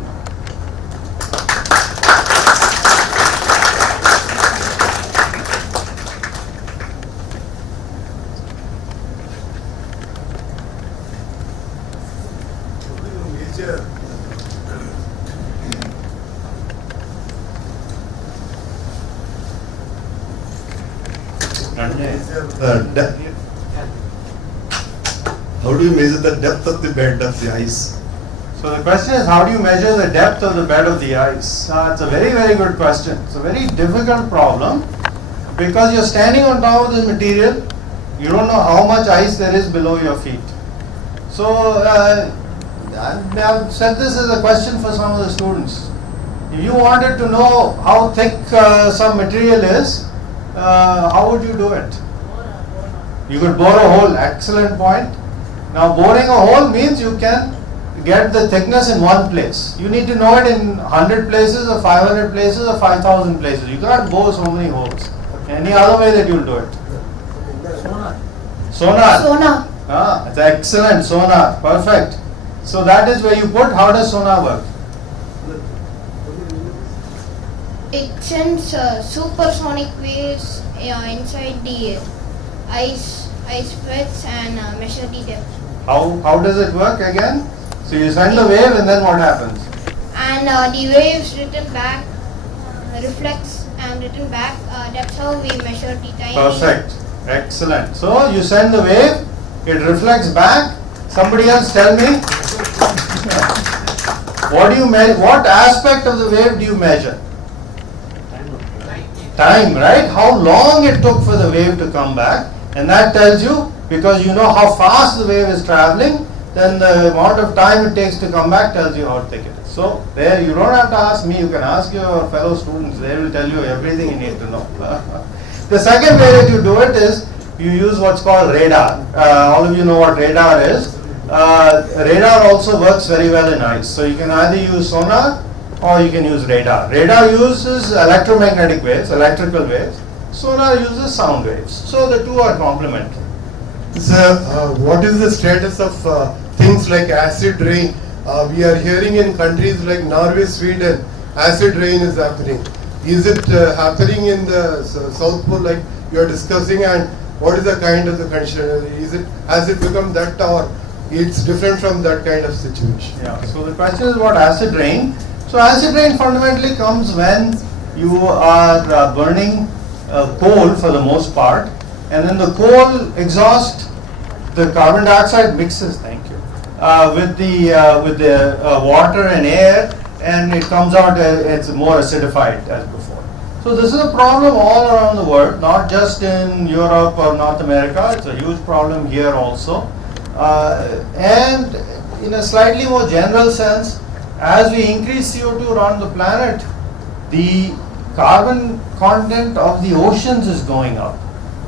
How do you measure the depth of the bed of the ice? So the question is, how do you measure the depth of the bed of the ice? It's a very, very good question. It's a very difficult problem because you're standing on top of this material. You don't know how much ice there is below your feet. So I've said this as a question for some of the students. If you wanted to know how thick some material is, how would you do it? You could bore a hole. Excellent point. Now boring a hole means you can get the thickness in one place. You need to know it in 100 places or 500 places or 5,000 places. You cannot bore so many holes. Any other way that you'll do it? Sonar. It's excellent. Sonar. Perfect. So that is where you put. How does sonar work? It sends supersonic waves inside the ice pits and measure the depth. How does it work again? So you send the wave and then what happens? And the waves return back, reflects and return back. That's how we measure the time. Perfect. Excellent. So you send the wave, it reflects back. Somebody else tell me. What do you measure? What aspect of the wave do you measure? Time, right? How long it took for the wave to come back, and that tells you, because you know how fast the wave is traveling, then the amount of time it takes to come back tells you how thick it is. So there, you don't have to ask me, you can ask your fellow students, they will tell you everything you need to know. The second way that you do it is, you use what's called radar. All of you know what radar is. Radar also works very well in ice. So you can either use sonar or you can use radar. Radar uses electromagnetic waves, electrical waves. Sonar uses sound waves. So the two are complementary. Sir, what is the status of things like acid rain? We are hearing in countries like Norway, Sweden, acid rain is happening. Is it happening in the South Pole like you are discussing, and what is the kind of the condition? Has it become that, or it's different from that kind of situation? Yeah. So the question is about acid rain. So acid rain fundamentally comes when you are burning coal for the most part, and then the coal exhaust, the carbon dioxide mixes. Thank you. With the water and air, and it comes out. It's more acidified as before. So this is a problem all around the world, not just in Europe or North America. It's a huge problem here also. And in a slightly more general sense, as we increase CO2 around the planet, the carbon content of the oceans is going up.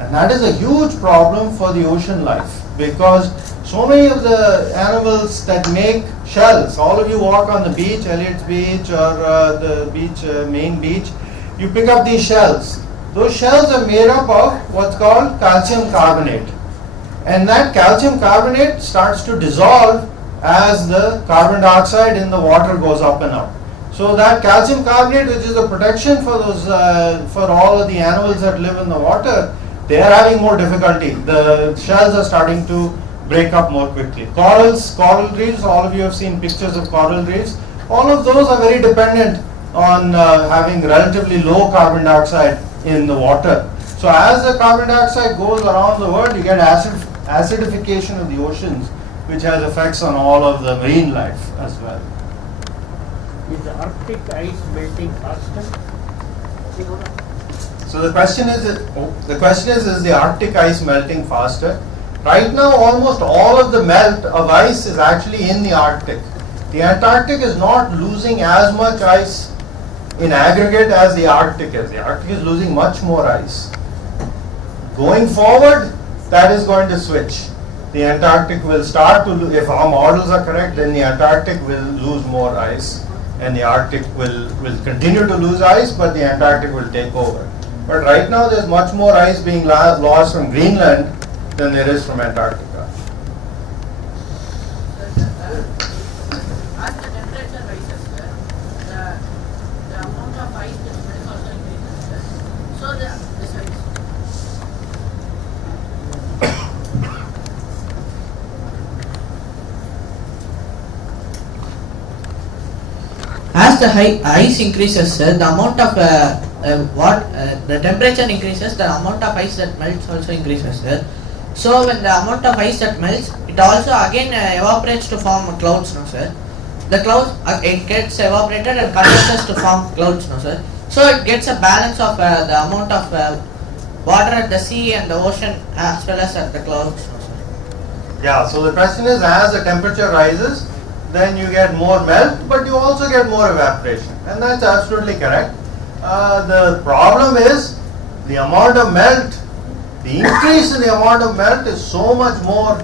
And that is a huge problem for the ocean life, because so many of the animals that make shells, all of you walk on the beach, Elliott's Beach or the beach, main beach, you pick up these shells. Those shells are made up of what's called calcium carbonate. And that calcium carbonate starts to dissolve as the carbon dioxide in the water goes up and up. So that calcium carbonate, which is a protection for those, for all of the animals that live in the water, they are having more difficulty. The shells are starting to break up more quickly. Corals, coral reefs, all of you have seen pictures of coral reefs. All of those are very dependent on having relatively low carbon dioxide in the water. So as the carbon dioxide goes around the world, you get acidification of the oceans, which has effects on all of the marine life as well. Is the Arctic ice melting faster? So the question is the Arctic ice melting faster? Right now, almost all of the melt of ice is actually in the Arctic. The Antarctic is not losing as much ice in aggregate as the Arctic is. The Arctic is losing much more ice. Going forward, that is going to switch. The Antarctic will start to, if our models are correct, then the Antarctic will lose more ice, and the Arctic will continue to lose ice, but the Antarctic will take over. But right now, there's much more ice being lost from Greenland than there is from Antarctica. As the temperature rises, the amount of ice that melts also increases. So the size. As the ice increases, the amount of the temperature increases, the amount of ice that melts also increases. So when the amount of ice that melts, it also again evaporates to form clouds, no sir. The clouds, it gets evaporated and condenses to form clouds, no sir. So it gets a balance of the amount of water at the sea and the ocean as well as at the clouds, no sir. Yeah, so the question is, as the temperature rises, then you get more melt, but you also get more evaporation, and that's absolutely correct. The problem is the amount of melt, the increase in the amount of melt is so much more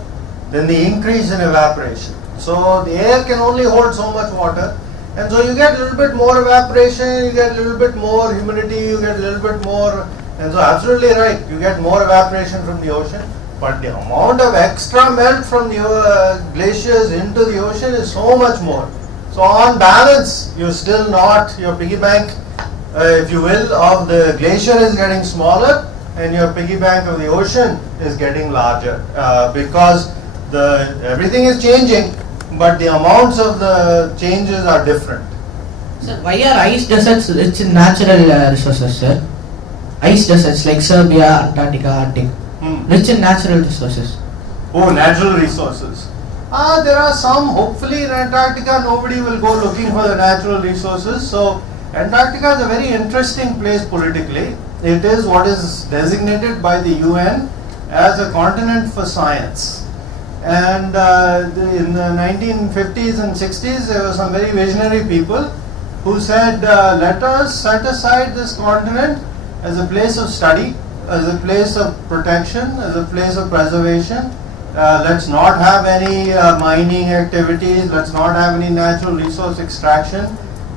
than the increase in evaporation. So the air can only hold so much water, and so you get a little bit more evaporation, you get a little bit more humidity, you get a little bit more, and so absolutely right, you get more evaporation from the ocean, but the amount of extra melt from the glaciers into the ocean is so much more. So on balance, you're still not, your piggy bank, if you will, of the glacier is getting smaller, and your piggy bank of the ocean is getting larger because everything is changing, but the amounts of the changes are different. Sir, why are ice deserts rich in natural resources, sir? Ice deserts like Serbia, Antarctica, Arctic, rich in natural resources. Oh, natural resources. There are some, hopefully in Antarctica nobody will go looking for the natural resources. So Antarctica is a very interesting place politically. It is what is designated by the UN as a continent for science. And in the 1950s and 60s there were some very visionary people who said let us set aside this continent as a place of study, as a place of protection, as a place of preservation. Let's not have any mining activities, let's not have any natural resource extraction.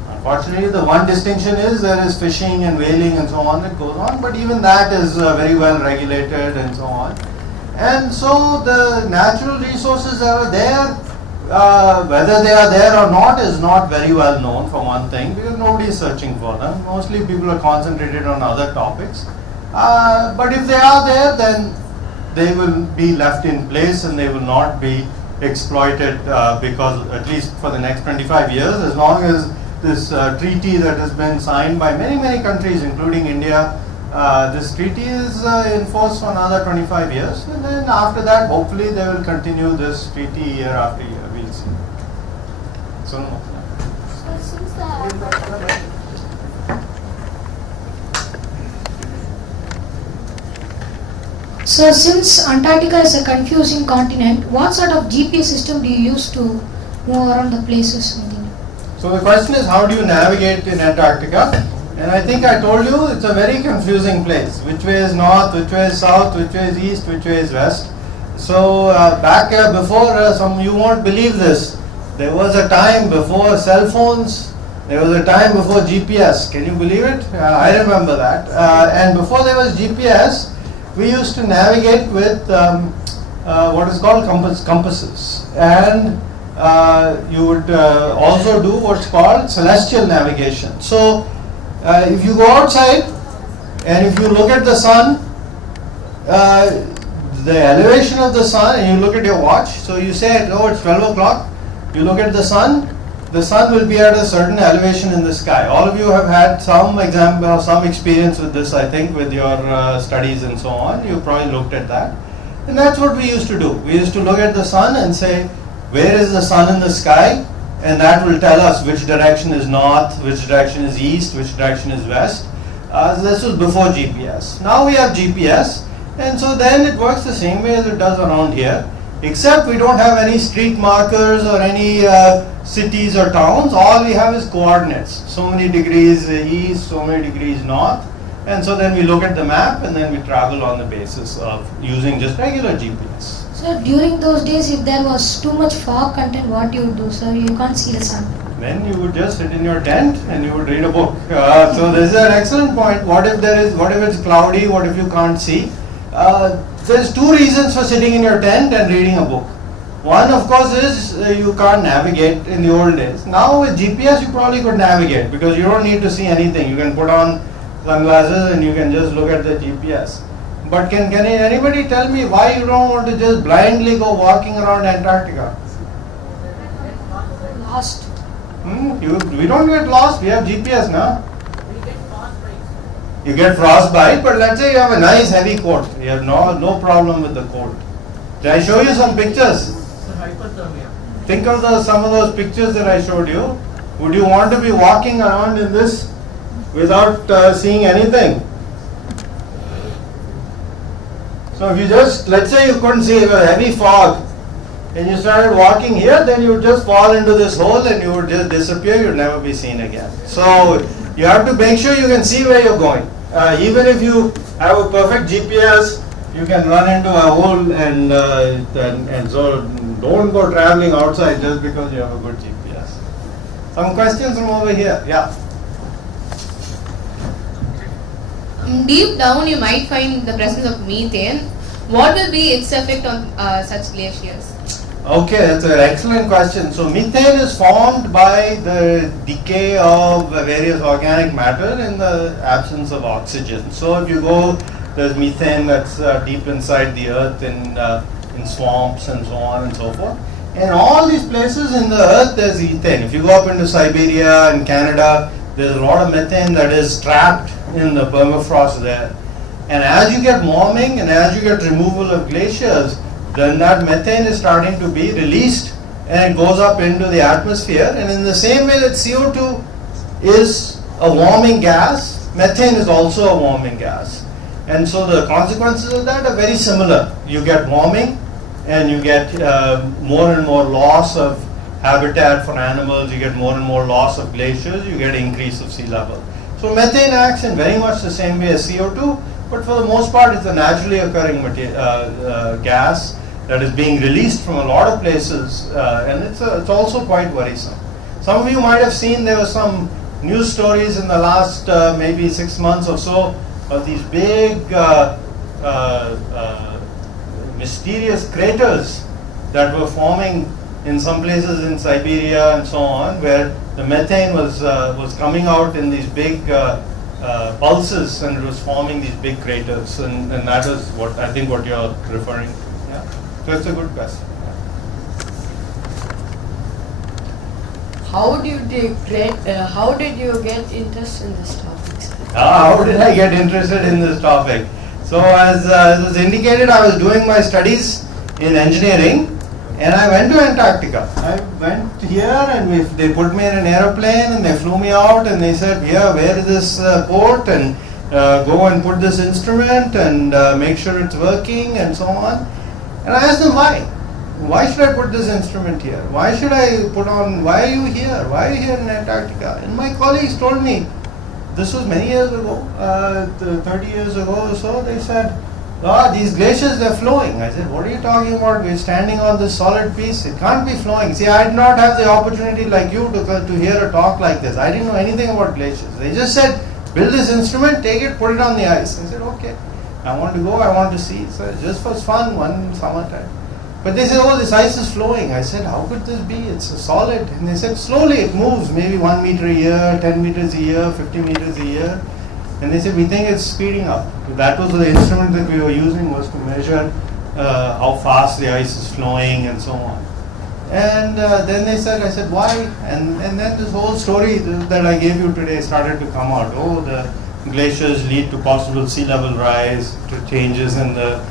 Unfortunately, the one distinction is there is fishing and whaling and so on that goes on, but even that is very well regulated and so on. And so the natural resources that are there, whether they are there or not is not very well known for one thing, because nobody is searching for them. Mostly people are concentrated on other topics. But if they are there, then they will be left in place and they will not be exploited because at least for the next 25 years, as long as this treaty that has been signed by many countries including India, this treaty is in force for another 25 years, and then after that hopefully they will continue this treaty year after year. We'll see. So Since So since Antarctica is a confusing continent, what sort of GPS system do you use to move around the places? So the question is, how do you navigate in Antarctica? And I think I told you it's a very confusing place. Which way is north, which way is south, which way is east, which way is west. So back before, you won't believe this, there was a time before cell phones, there was a time before GPS. Can you believe it? I remember that. And before there was GPS, we used to navigate with what is called compasses, and you would also do what's called celestial navigation. So if you go outside and if you look at the sun, the elevation of the sun, and you look at your watch, so you say, oh, it's 12 o'clock, you look at the sun will be at a certain elevation in the sky. All of you have had some example or some experience with this, I think, with your studies and so on. You probably looked at that. And that's what we used to do. We used to look at the sun and say, where is the sun in the sky? And that will tell us which direction is north, which direction is east, which direction is west. This was before GPS. Now we have GPS, and so then it works the same way as it does around here, except we don't have any street markers or any cities or towns. All we have is coordinates. So many degrees east, so many degrees north. And so then we look at the map and then we travel on the basis of using just regular GPS. So during those days, if there was too much fog content, what you would do, sir? You can't see the sun. Then you would just sit in your tent and you would read a book. So this is an excellent point. What if it's cloudy? What if you can't see? There's two reasons for sitting in your tent and reading a book. One, of course, is you can't navigate in the old days. Now with GPS, you probably could navigate because you don't need to see anything. You can put on sunglasses and you can just look at the GPS. But can anybody tell me why you don't want to just blindly go walking around Antarctica? Lost. We don't get lost. We have GPS now. You get frostbite, but let's say you have a nice heavy coat. You have no problem with the cold. Did I show you some pictures? Think of some of those pictures that I showed you. Would you want to be walking around in this without seeing anything? So if you just, let's say you couldn't see a heavy fog and you started walking here, then you would just fall into this hole and you would just disappear. You would never be seen again. So you have to make sure you can see where you're going. Even if you have a perfect GPS, you can run into a hole, and so don't go traveling outside just because you have a good GPS. Some questions from over here? Yeah. Deep down, you might find the presence of methane. What will be its effect on such glaciers? Okay, that's an excellent question. So methane is formed by the decay of various organic matter in the absence of oxygen. So if you go there's methane that's deep inside the earth in swamps and so on and so forth. In all these places in the earth, there's ethane. If you go up into Siberia and Canada, there's a lot of methane that is trapped in the permafrost there. And as you get warming and as you get removal of glaciers, then that methane is starting to be released and it goes up into the atmosphere. And in the same way that CO2 is a warming gas, methane is also a warming gas. And so the consequences of that are very similar. You get warming and you get more and more loss of habitat for animals, you get more and more loss of glaciers, you get increase of sea level. So methane acts in very much the same way as CO2, but for the most part it's a naturally occurring gas that is being released from a lot of places, and it's also quite worrisome. Some of you might have seen there were some news stories in the last maybe 6 months or so of these big mysterious craters that were forming in some places in Siberia and so on, where the methane was coming out in these big pulses and it was forming these big craters, and that is what I think what you're referring to. Yeah, so it's a good question. How did you get interested in this topic, sir? How did I get interested in this topic? So as was indicated, I was doing my studies in engineering and I went to Antarctica. I went here and they put me in an aeroplane and they flew me out and they said, yeah, where is this port, and go and put this instrument and make sure it's working and so on. And I asked them why. Why should I put this instrument here? Why should I why are you here? Why are you here in Antarctica? And my colleagues told me, this was many years ago, 30 years ago or so, they said, these glaciers, they're flowing. I said, what are you talking about? We're standing on this solid piece. It can't be flowing. See, I did not have the opportunity like you to hear a talk like this. I didn't know anything about glaciers. They just said, build this instrument, take it, put it on the ice. I said, okay. I want to go, I want to see. So it just was fun one summertime. But they said, oh, this ice is flowing. I said, how could this be? It's a solid. And they said, slowly it moves, maybe 1 meter a year, 10 meters a year, 50 meters a year. And they said, we think it's speeding up. That was the instrument that we were using, was to measure how fast the ice is flowing and so on. And then I said, why? And then this whole story that I gave you today started to come out. Oh, the glaciers lead to possible sea level rise, to changes in the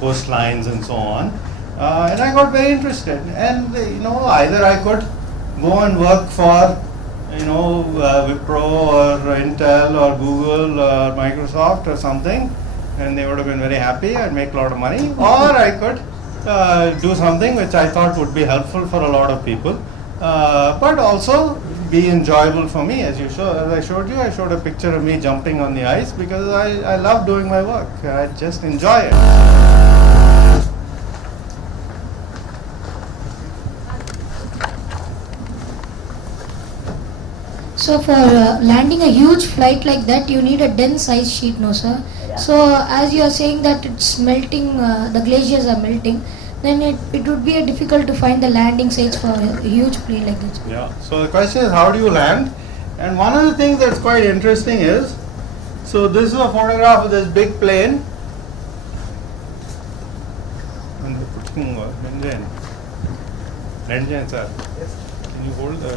coastlines and so on. And I got very interested. And either I could go and work for Wipro or Intel or Google or Microsoft or something, and they would have been very happy. I'd make a lot of money. Or I could do something which I thought would be helpful for a lot of people, but also be enjoyable for me. As I showed you, I showed a picture of me jumping on the ice because I love doing my work. I just enjoy it. So for landing a huge flight like that, you need a dense ice sheet, no sir? Yeah. So as you are saying that it's melting, the glaciers are melting, then it would be difficult to find the landing sites for a huge plane like this. Yeah, so the question is, how do you land? And one of the things that's quite interesting is, so this is a photograph of this big plane. Renjan, sir. Yes. Can you hold the...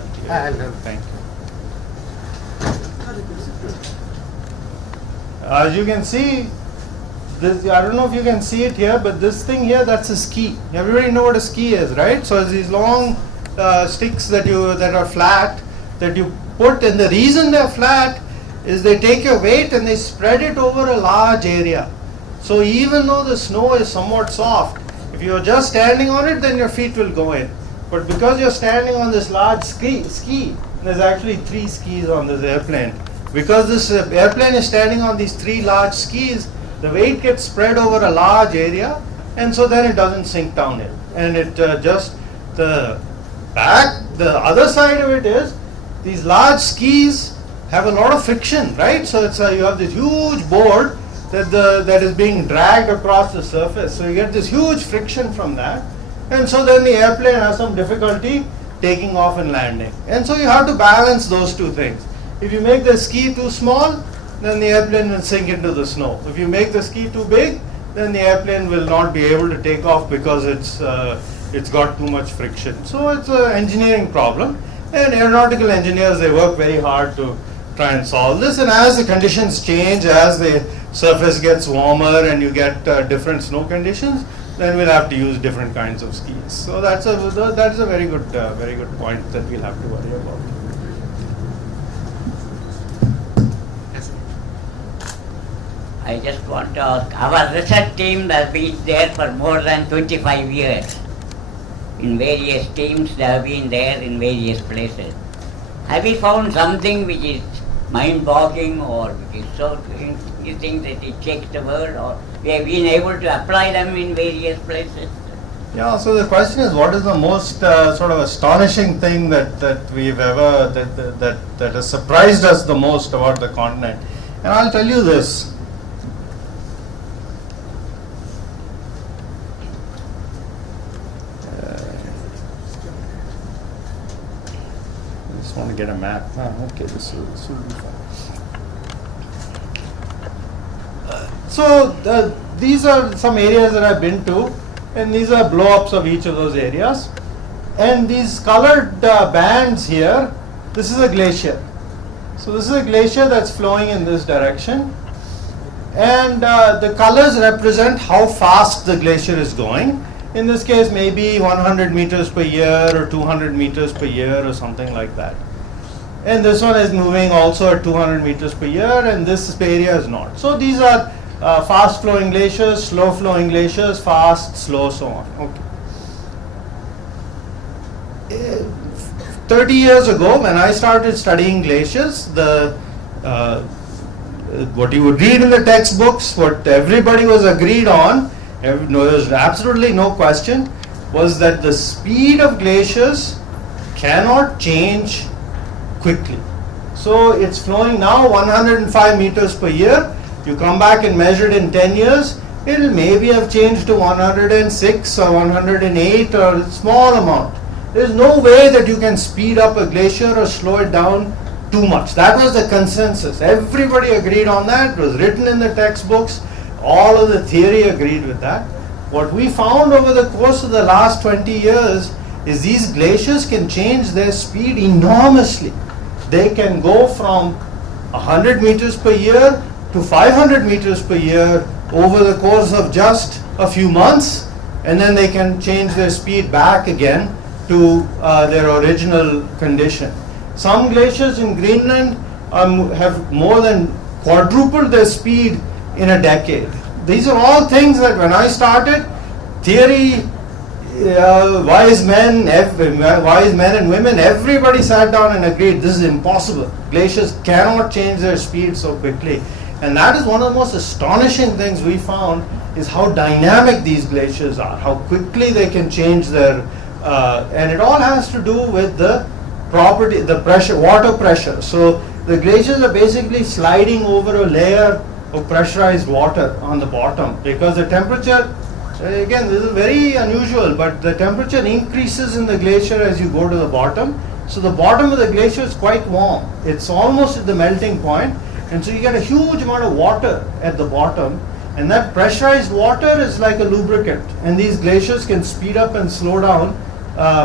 Thank you. As you can see, this, I don't know if you can see it here, but this thing here, that's a ski. Everybody know what a ski is, right? So it's these long sticks that are flat that you put, and the reason they're flat is they take your weight and they spread it over a large area. So even though the snow is somewhat soft, if you're just standing on it, then your feet will go in. But because you're standing on this large ski, there's actually 3 skis on this airplane. Because this airplane is standing on these 3 large skis, the weight gets spread over a large area, and so then it doesn't sink down it. And it the other side of it is, these large skis have a lot of friction, right? So it's you have this huge board that is being dragged across the surface. So you get this huge friction from that, and so then the airplane has some difficulty taking off and landing. And so you have to balance those 2 things. If you make the ski too small, then the airplane will sink into the snow. If you make the ski too big, then the airplane will not be able to take off because it's got too much friction. So it's an engineering problem, and aeronautical engineers, they work very hard to try and solve this. And as the conditions change, as the surface gets warmer and you get different snow conditions, then we'll have to use different kinds of skis. So that's a very good point that we'll have to worry about. I just want to ask, our research team has been there for more than 25 years. In various teams, they have been there in various places. Have you found something which is mind-boggling or which is so, you think that it shakes the world, or we have been able to apply them in various places? Yeah, so the question is, what is the most sort of astonishing thing that we've ever, that has surprised us the most about the continent? And I'll tell you this. I just want to get a map. Okay, this will be fine. So these are some areas that I've been to, and these are blow-ups of each of those areas. And these colored bands here, this is a glacier. So this is a glacier that's flowing in this direction. And the colors represent how fast the glacier is going. In this case, maybe 100 meters per year or 200 meters per year or something like that. And this one is moving also at 200 meters per year, and this area is not. So these are fast flowing glaciers, slow flowing glaciers, fast, slow, so on. Okay. 30 years ago, when I started studying glaciers, what you would read in the textbooks, what everybody was agreed on, there was absolutely no question, was that the speed of glaciers cannot change quickly. So it's flowing now 105 meters per year. You come back and measure it in 10 years, it will maybe have changed to 106 or 108 or a small amount. There is no way that you can speed up a glacier or slow it down too much. That was the consensus. Everybody agreed on that. It was written in the textbooks. All of the theory agreed with that. What we found over the course of the last 20 years is these glaciers can change their speed enormously. They can go from 100 meters per year to 500 meters per year over the course of just a few months, and then they can change their speed back again to their original condition. Some glaciers in Greenland have more than quadrupled their speed in a decade. These are all things that when I started, theory, wise men and women, everybody sat down and agreed this is impossible. Glaciers cannot change their speed so quickly. And that is one of the most astonishing things we found, is how dynamic these glaciers are, how quickly they can change their, and it all has to do with the property, the pressure, water pressure. So the glaciers are basically sliding over a layer of pressurized water on the bottom, because the temperature, again this is very unusual, but the temperature increases in the glacier as you go to the bottom. So the bottom of the glacier is quite warm. It's almost at the melting point, and so you get a huge amount of water at the bottom, and that pressurized water is like a lubricant, and these glaciers can speed up and slow down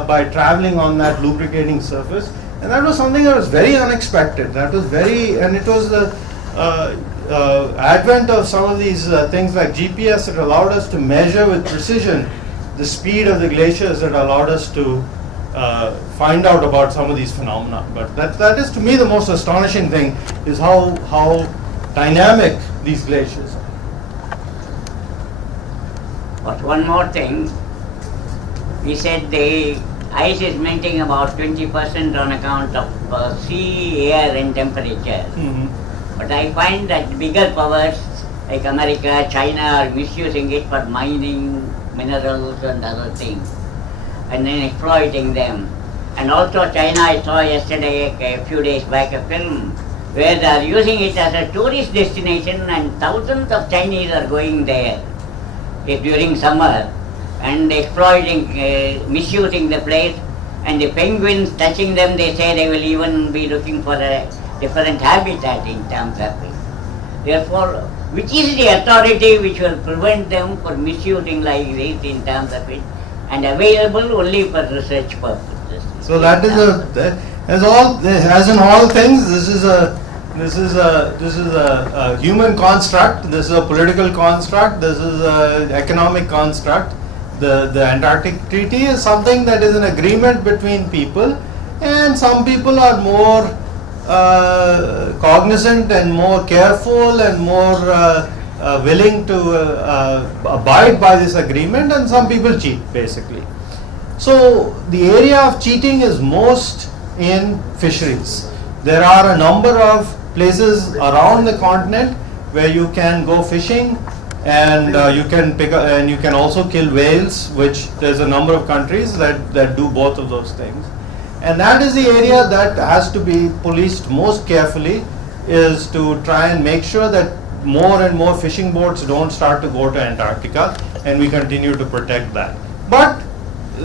by traveling on that lubricating surface. And that was something that was very unexpected. That was very, and it was the advent of some of these things like GPS that allowed us to measure with precision the speed of the glaciers, that allowed us to find out about some of these phenomena. But that is to me the most astonishing thing, is how dynamic these glaciers are. But one more thing, we said the ice is melting about 20% on account of sea, air and temperature. But I find that bigger powers like America, China are misusing it for mining minerals and other things, and then exploiting them. And also China, I saw yesterday, a few days back, a film where they are using it as a tourist destination, and thousands of Chinese are going there during summer and exploiting, misusing the place. And the penguins touching them, they say they will even be looking for a different habitat in terms of it. Therefore, which is the authority which will prevent them from misusing like this in terms of it, and available only for research purposes? So that is as in all things, this is a human construct. This is a political construct. This is an economic construct. The Antarctic Treaty is something that is an agreement between people, and some people are more cognizant and more careful and more willing to abide by this agreement, and some people cheat basically. So the area of cheating is most in fisheries. There are a number of places around the continent where you can go fishing, and you can pick up, and you can also kill whales, which there's a number of countries that do both of those things. And that is the area that has to be policed most carefully, is to try and make sure that more and more fishing boats don't start to go to Antarctica, and we continue to protect that. But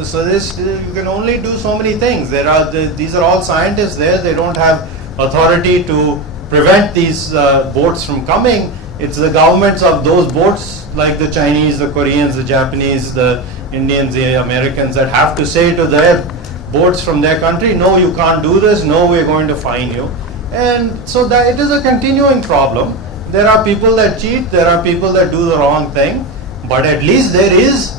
so this, you can only do so many things. These are all scientists there. They don't have authority to prevent these boats from coming. It's the governments of those boats, like the Chinese, the Koreans, the Japanese, the Indians, the Americans, that have to say to their boats from their country, no, you can't do this, no, we're going to fine you. And so that it is a continuing problem. There are people that cheat, there are people that do the wrong thing, but at least there is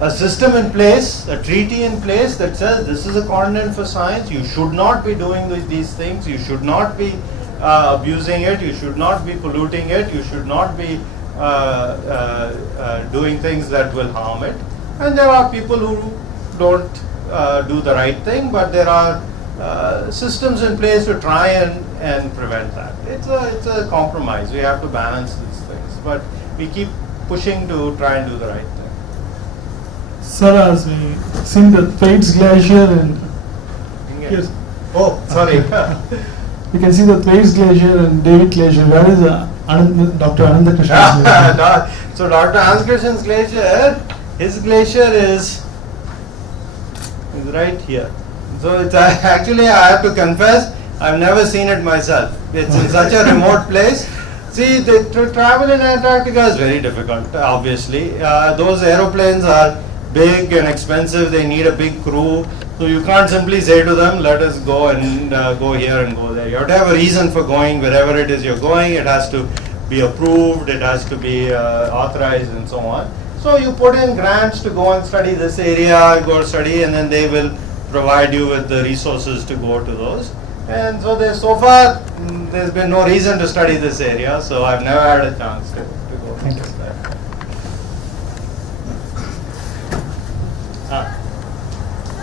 a system in place, a treaty in place that says this is a continent for science, you should not be doing these things, you should not be abusing it, you should not be polluting it, you should not be doing things that will harm it. And there are people who don't do the right thing, but there are systems in place to try and prevent that. It's a compromise. We have to balance these things, but we keep pushing to try and do the right thing. Sir, as we seen the Thwaites Glacier and yes. Oh, sorry. you can see the Thwaites Glacier and David Glacier. Where is Dr. Anandakrishnan? So Dr. Anandakrishnan's glacier, his glacier is right here. So it's actually, I have to confess, I've never seen it myself. It's in such a remote place. See, to travel in Antarctica is very difficult, obviously. Those aeroplanes are big and expensive, they need a big crew. So you can't simply say to them, let us go and go here and go there. You have to have a reason for going wherever it is you're going. It has to be approved, it has to be authorized and so on. So you put in grants to go and study this area, go study, and then they will provide you with the resources to go to those. And so so far, there's been no reason to study this area, so I've never had a chance to go. Thank you.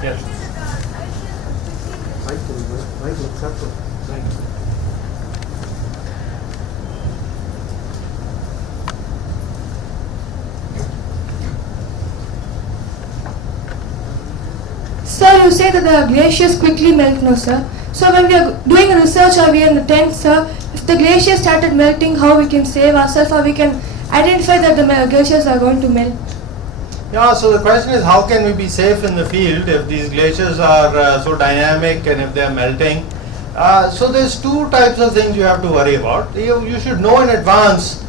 Yes. Sir, you say that the glaciers quickly melt, no sir? So when we are doing research or we are in the tent, sir, if the glaciers started melting, how we can save ourselves or we can identify that the glaciers are going to melt? Yeah, so the question is, how can we be safe in the field if these glaciers are so dynamic and if they are melting? So there's two types of things you have to worry about. You should know in advance,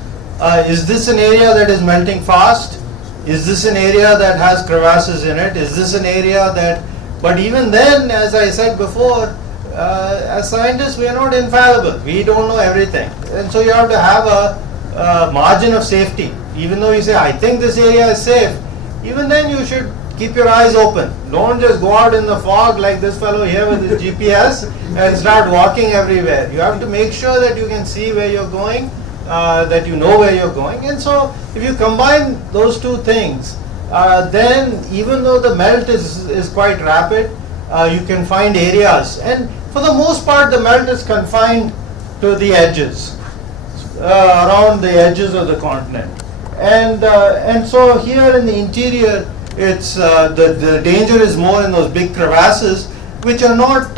is this an area that is melting fast? Is this an area that has crevasses in it? Is this an area that, but even then, as I said before, as scientists we are not infallible. We don't know everything. And so you have to have a margin of safety. Even though you say, I think this area is safe, even then you should keep your eyes open. Don't just go out in the fog like this fellow here with his GPS and start walking everywhere. You have to make sure that you can see where you're going, that you know where you're going. And so if you combine those two things, then even though the melt is quite rapid, you can find areas. And for the most part, the melt is confined to the edges, around the edges of the continent. And so here in the interior, it's the danger is more in those big crevasses, which are not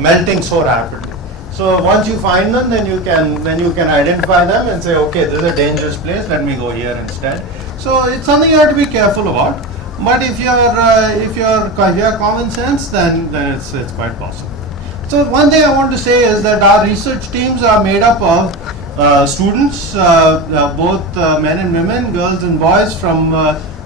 melting so rapidly. So once you find them, then you can identify them and say, okay, this is a dangerous place. Let me go here instead. So it's something you have to be careful about. But if you have common sense, then it's quite possible. So one thing I want to say is that our research teams are made up of students, both men and women, girls and boys from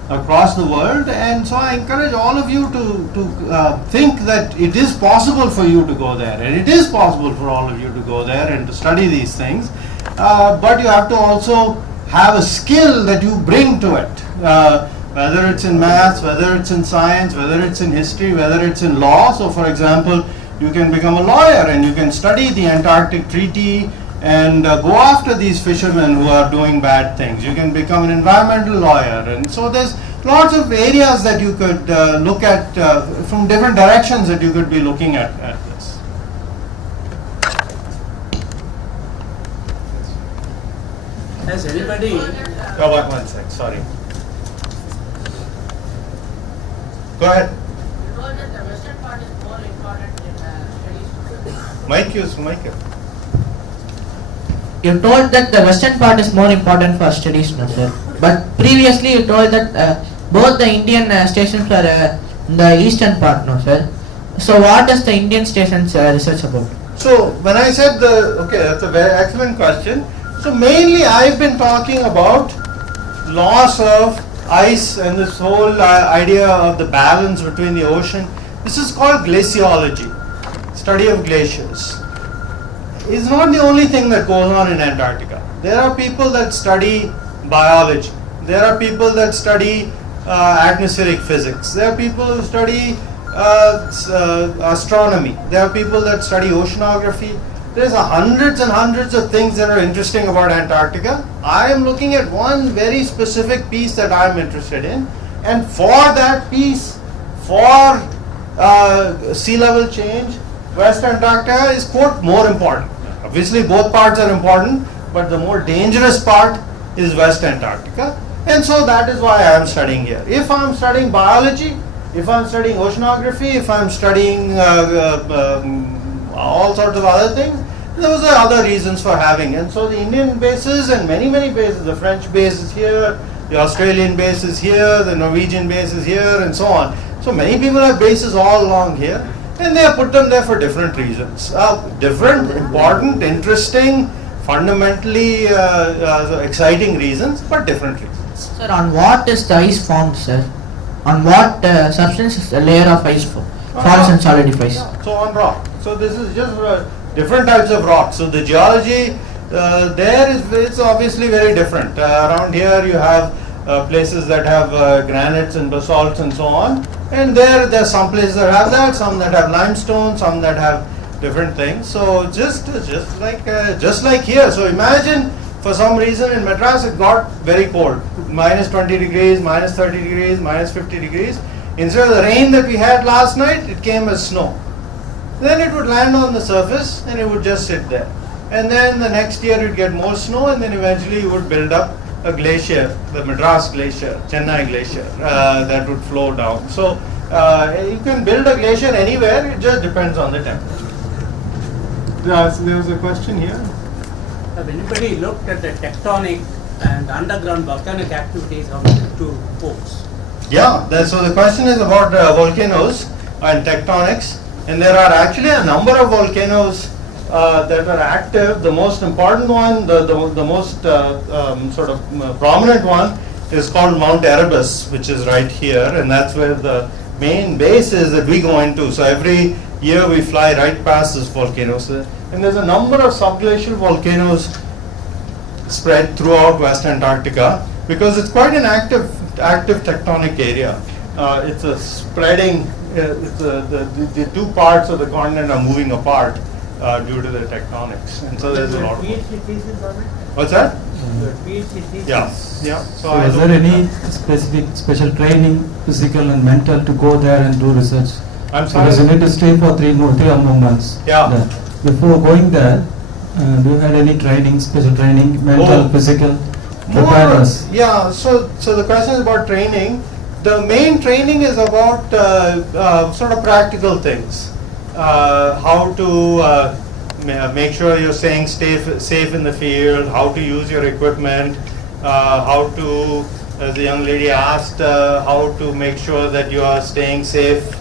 across the world, and so I encourage all of you to think that it is possible for you to go there, and it is possible for all of you to go there and to study these things, but you have to also have a skill that you bring to it, whether it's in maths, whether it's in science, whether it's in history, whether it's in law. So for example, you can become a lawyer and you can study the Antarctic Treaty and go after these fishermen who are doing bad things. You can become an environmental lawyer, and so there's lots of areas that you could look at from different directions that you could be looking at this. Has anybody? One sec, sorry. Go ahead. You told that the western part is more important in studies. Mic use, mic. You told that the western part is more important for studies, no, sir. But previously you told that both the Indian stations were in the eastern part, no, sir. So what does the Indian stations research about? So when I said okay, that's a very excellent question. So mainly I've been talking about loss of ice and this whole idea of the balance between the ocean. This is called glaciology, study of glaciers. It's not the only thing that goes on in Antarctica. There are people that study biology. There are people that study atmospheric physics. There are people who study astronomy. There are people that study oceanography. There's hundreds and hundreds of things that are interesting about Antarctica. I am looking at one very specific piece that I'm interested in, and for that piece, for sea level change, West Antarctica is quote more important. Obviously both parts are important, but the more dangerous part is West Antarctica, and so that is why I am studying here. If I am studying biology, if I am studying oceanography, if I am studying all sorts of other things, those are other reasons for having. And so the Indian bases and many bases, the French base is here, the Australian base is here, the Norwegian base is here, and so on. So many people have bases all along here, and they have put them there for different reasons. Different, important, interesting, fundamentally exciting reasons, but different reasons. Sir, on what is the ice formed, sir? On what substance is the layer of ice forms and solidifies? Yeah. So on rock. So this is just different types of rocks. So the geology there is it's obviously very different. Around here you have places that have granites and basalts and so on, and there are some places that have that, some that have limestone, some that have different things. So just like here. So imagine for some reason in Madras it got very cold, minus 20 degrees, minus 30 degrees, minus 50 degrees. Instead of the rain that we had last night, it came as snow. Then it would land on the surface and it would just sit there. And then the next year you'd get more snow, and then eventually you would build up a glacier, the Madras Glacier, Chennai Glacier, that would flow down. So you can build a glacier anywhere, it just depends on the temperature. So there was a question here. Have anybody looked at the tectonic and underground volcanic activities of the two poles? Yeah, so the question is about volcanoes and tectonics, and there are actually a number of volcanoes that are active. The most important one, the most sort of prominent one is called Mount Erebus, which is right here, and that's where the main base is that we go into. So every year we fly right past this volcano. So, and there's a number of subglacial volcanoes spread throughout West Antarctica because it's quite an active tectonic area. It's a spreading. The two parts of the continent are moving apart due to the tectonics, and so there's a lot. PhD thesis on it? What's that? Your PhD thesis? Yeah. So is there any special training, physical and mental, to go there and do research? I'm sorry. Because you need to stay for three or more months. Yeah. There. Before going there, do you have any training, special training, mental, physical, preparedness? Yeah. So the question is about training. The main training is about sort of practical things. How to make sure you're staying safe in the field, how to use your equipment, how to, as the young lady asked, how to make sure that you are staying safe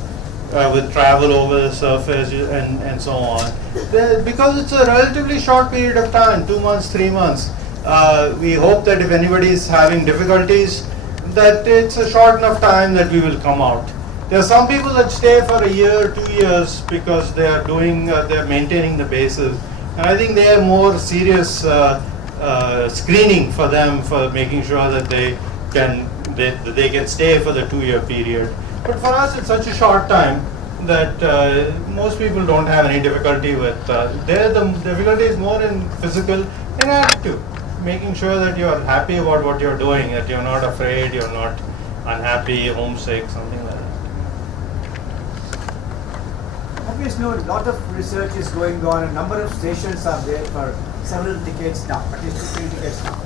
with travel over the surface and so on. Because it's a relatively short period of time, 2 months, 3 months, we hope that if anybody is having difficulties, that it's a short enough time that we will come out. There are some people that stay for a year, 2 years, because they are doing, they're maintaining the bases. And I think they are more serious screening for them, for making sure that they can stay for the 2-year period. But for us, it's such a short time that most people don't have any difficulty with. The difficulty is more in physical and attitude, making sure that you're happy about what you're doing, that you're not afraid, you're not unhappy, homesick, something like that. Obviously, a lot of research is going on. A number of stations are there for several decades now, at least 2-3 decades now.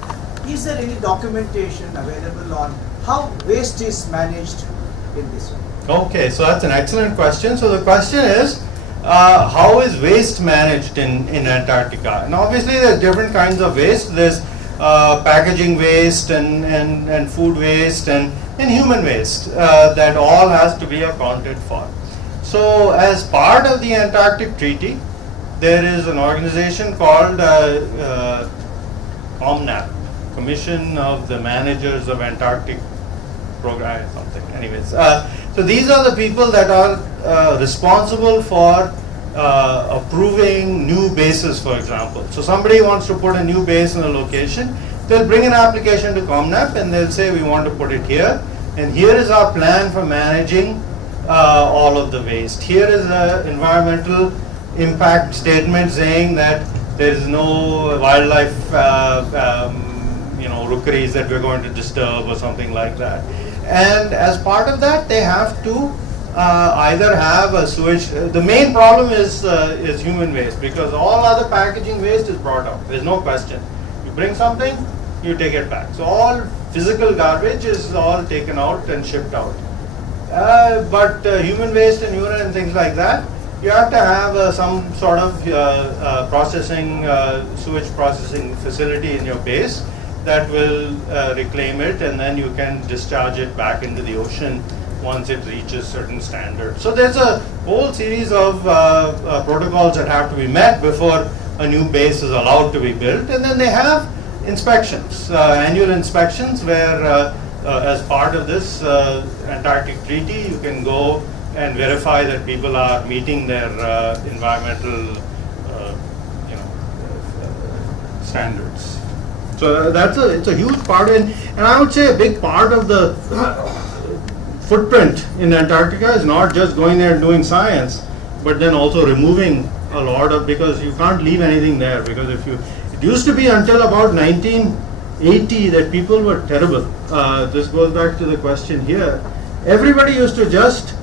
Is there any documentation available on how waste is managed in this way? Okay, so that's an excellent question. So the question is, how is waste managed in Antarctica? And obviously there's different kinds of waste. There's packaging waste and food waste and human waste that all has to be accounted for. So as part of the Antarctic Treaty, there is an organization called COMNAP, Commission of the Managers of Antarctic Program or something. Anyways, so these are the people that are responsible for approving new bases, for example. So somebody wants to put a new base in a location, they'll bring an application to COMNAP and they'll say we want to put it here, and here is our plan for managing all of the waste. Here is an environmental impact statement saying that there is no wildlife rookeries that we're going to disturb or something like that. And as part of that, they have to either have a sewage. The main problem is human waste, because all other packaging waste is brought up. There's no question. You bring something, you take it back. So all physical garbage is all taken out and shipped out. But human waste and urine and things like that, you have to have some sort of sewage processing facility in your base that will reclaim it, and then you can discharge it back into the ocean once it reaches certain standards. So there's a whole series of protocols that have to be met before a new base is allowed to be built. And then they have inspections, annual inspections, where as part of this Antarctic Treaty, you can go and verify that people are meeting their environmental standards. So it's a huge part, and I would say a big part of the footprint in Antarctica is not just going there and doing science, but then also removing a lot of, because you can't leave anything there, because it used to be until about 1980 that people were terrible. This goes back to the question here. Everybody used to just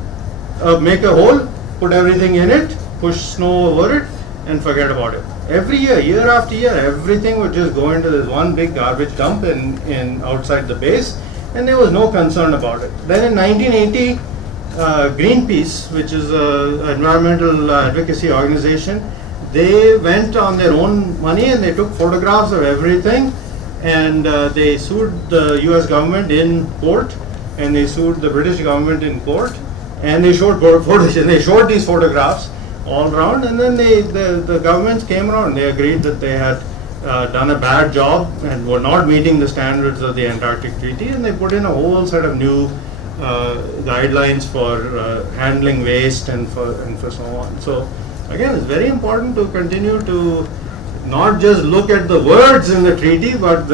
make a hole, put everything in it, push snow over it, and forget about it. Every year, year after year, everything would just go into this one big garbage dump in outside the base, and there was no concern about it. Then in 1980, Greenpeace, which is an environmental advocacy organization, they went on their own money and they took photographs of everything, and they sued the US government in court, and they sued the British government in court, and they showed footage, and they showed these photographs all around, and then the governments came around. They agreed that they had done a bad job and were not meeting the standards of the Antarctic Treaty, and they put in a whole set of new guidelines for handling waste and for so on. So again, it's very important to continue to not just look at the words in the treaty, but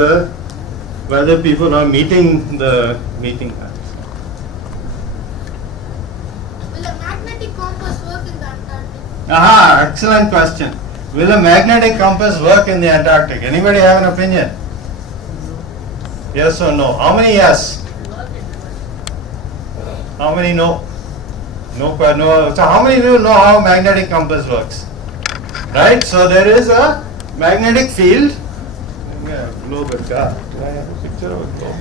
whether people are meeting that. Will a magnetic compass work in the Antarctic? Aha, excellent question. Will a magnetic compass work in the Antarctic? Anybody have an opinion? Yes or no? How many yes? How many no? No. So how many people know how a magnetic compass works? Right? So there is a magnetic field. Yeah, globe and car. Do I have a picture of a globe?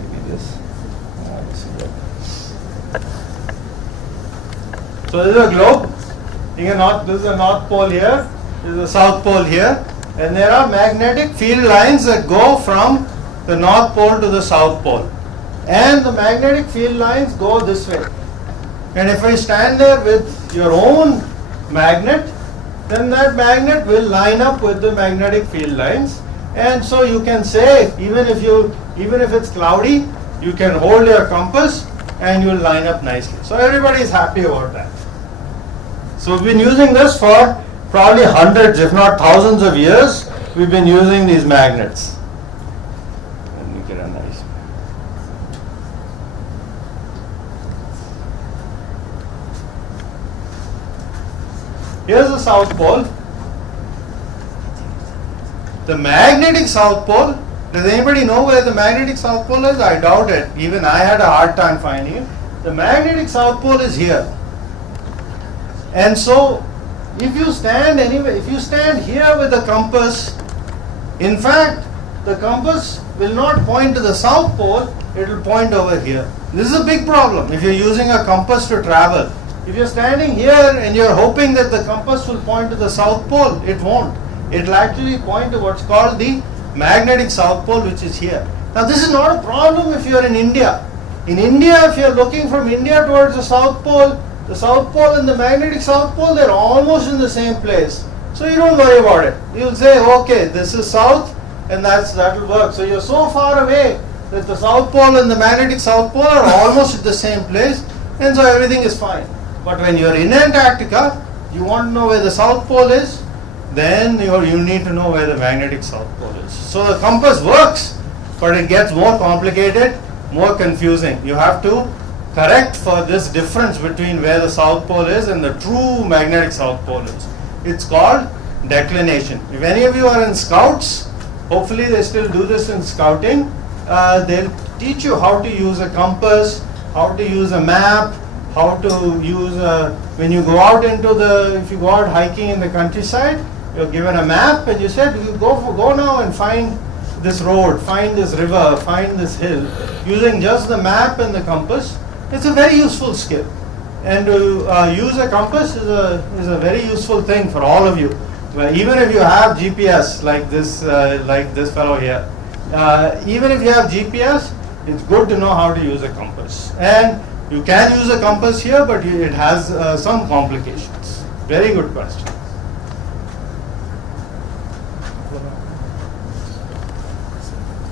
Maybe this. So this is a globe. This is the North Pole here. This is the South Pole here. And there are magnetic field lines that go from the North Pole to the South Pole. and the magnetic field lines go this way. And if I stand there with your own magnet, then that magnet will line up with the magnetic field lines. And so you can say, even if it's cloudy, you can hold your compass and you will line up nicely. So everybody is happy about that. So we've been using this for probably hundreds, if not thousands of years. We've been using these magnets. And you get a nice. Here's the South Pole. The magnetic South Pole. Does anybody know where the magnetic South Pole is? I doubt it. Even I had a hard time finding it. The magnetic South Pole is here. And so, if you stand here with a compass, in fact, the compass will not point to the South Pole, it will point over here. This is a big problem if you're using a compass to travel. If you're standing here and you're hoping that the compass will point to the South Pole, it won't. It will actually point to what's called the magnetic South Pole, which is here. Now, this is not a problem if you're in India. In India, if you're looking from India towards the South Pole and the magnetic South Pole, they're almost in the same place. So you don't worry about it. You'll say, okay, this is south, and that will work. So you're so far away that the South Pole and the magnetic South Pole are almost at the same place, and so everything is fine. But when you're in Antarctica, you want to know where the South Pole is, then you need to know where the magnetic South Pole is. So the compass works, but it gets more complicated, more confusing. You have to correct for this difference between where the South Pole is and the true magnetic South Pole is. It's called declination. If any of you are in Scouts, hopefully they still do this in Scouting, they'll teach you how to use a compass, how to use a map, how to use when you go out if you go out hiking in the countryside, you're given a map and you said, you go now and find this road, find this river, find this hill, using just the map and the compass. It's a very useful skill. And to use a compass is a very useful thing for all of you. Even if you have GPS like this fellow here, even if you have GPS, it's good to know how to use a compass. And you can use a compass here, but it has some complications. Very good question.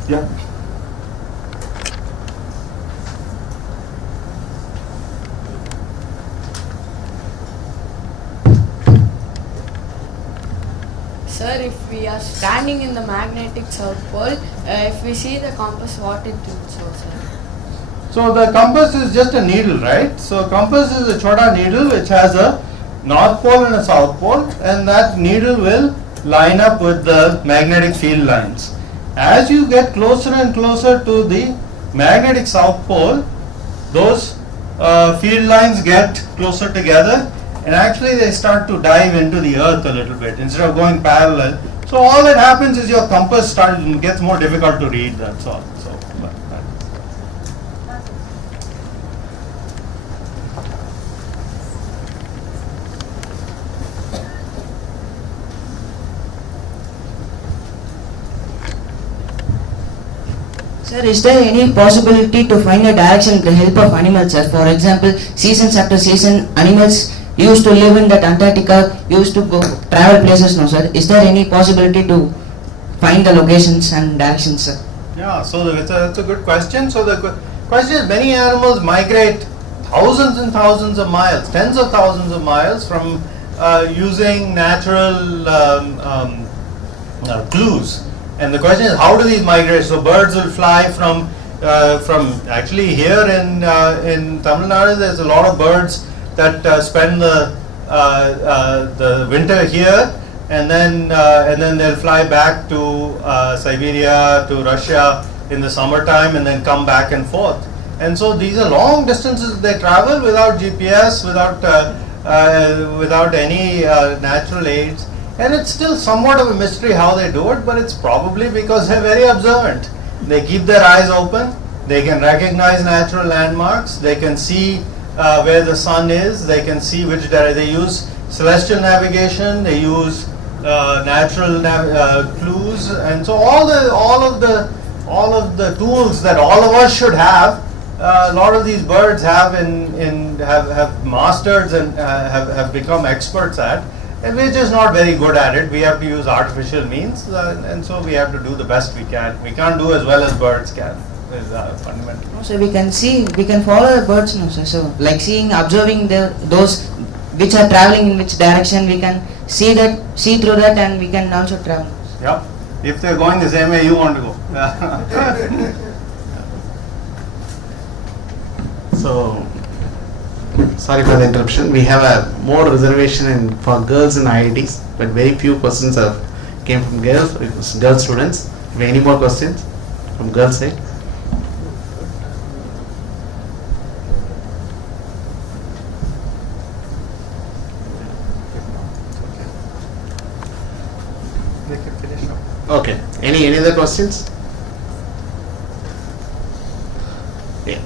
Yeah. Sir, if we are standing in the magnetic South Pole, if we see the compass, what it will show, sir? So the compass is just a needle, right? So compass is a chota needle which has a North Pole and a South Pole, and that needle will line up with the magnetic field lines. As you get closer and closer to the magnetic South Pole, those field lines get closer together, and actually they start to dive into the earth a little bit instead of going parallel. So all that happens is your compass gets more difficult to read, that's all. Sir, is there any possibility to find a direction with the help of animals, sir? For example, seasons after season, animals used to live in that Antarctica, used to go travel places, no sir? Is there any possibility to find the locations and directions, sir? Yeah, so that's a good question. So the question is, many animals migrate thousands and thousands of miles, tens of thousands of miles from using natural clues. And the question is, how do these migrate? So birds will fly from actually here in Tamil Nadu. There's a lot of birds that spend the winter here, and then they'll fly back to Siberia, to Russia in the summertime, and then come back and forth. And so these are long distances they travel without GPS, without any natural aids. And it's still somewhat of a mystery how they do it, but it's probably because they're very observant. They keep their eyes open, they can recognize natural landmarks, they can see where the sun is, they can see which direction. They use celestial navigation, they use natural clues, and so all all of the tools that all of us should have. A lot of these birds have have mastered and have become experts at, and we're just not very good at it. We have to use artificial means, and so we have to do the best we can. We can't do as well as birds can. Is fundamental. So we can follow the birds, no sir. So like observing those which are traveling in which direction, we can see through that, and we can also travel. Yeah, if they're going the same way you want to go. So, sorry for the interruption. We have a more reservation for girls in IITs, but very few questions came from girl students. Have any more questions from girls' side? Okay. Any other questions? Yeah.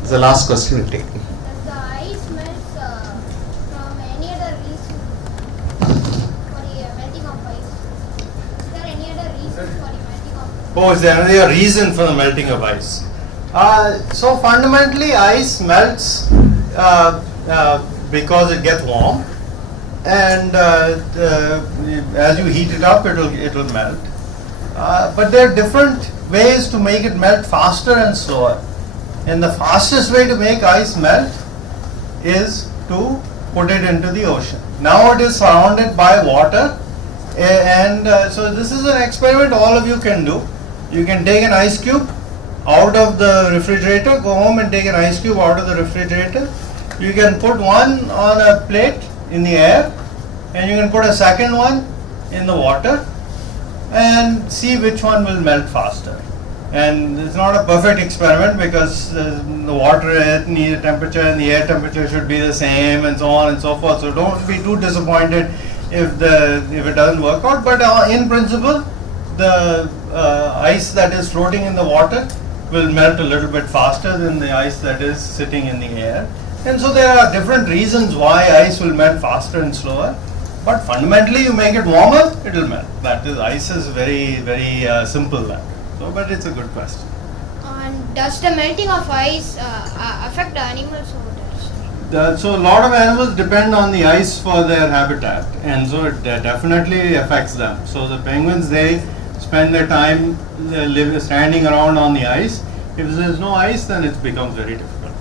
It's the last question we'll take. Does the ice melt from any other reason for the melting of ice? Is there any other reason for the melting of ice? Oh, is there any reason for the melting of ice? So fundamentally, ice melts because it gets warm, and as you heat it up, it'll melt. But there are different ways to make it melt faster and slower. And the fastest way to make ice melt is to put it into the ocean. Now it is surrounded by water, and so this is an experiment all of you can do. You can take an ice cube out of the refrigerator, go home and take an ice cube out of the refrigerator. You can put one on a plate in the air, and you can put a second one in the water and see which one will melt faster. And it's not a perfect experiment because the water needs a temperature and the air temperature should be the same and so on and so forth. So don't be too disappointed if it doesn't work out. But in principle, the ice that is floating in the water will melt a little bit faster than the ice that is sitting in the air. And so there are different reasons why ice will melt faster and slower. But fundamentally, you make it warmer, it will melt. That is, ice is very, very simple. So, but it's a good question. And does the melting of ice affect the animals over there? So a lot of animals depend on the ice for their habitat, and so it definitely affects them. So the penguins, they spend their time standing around on the ice. If there is no ice, then it becomes very difficult.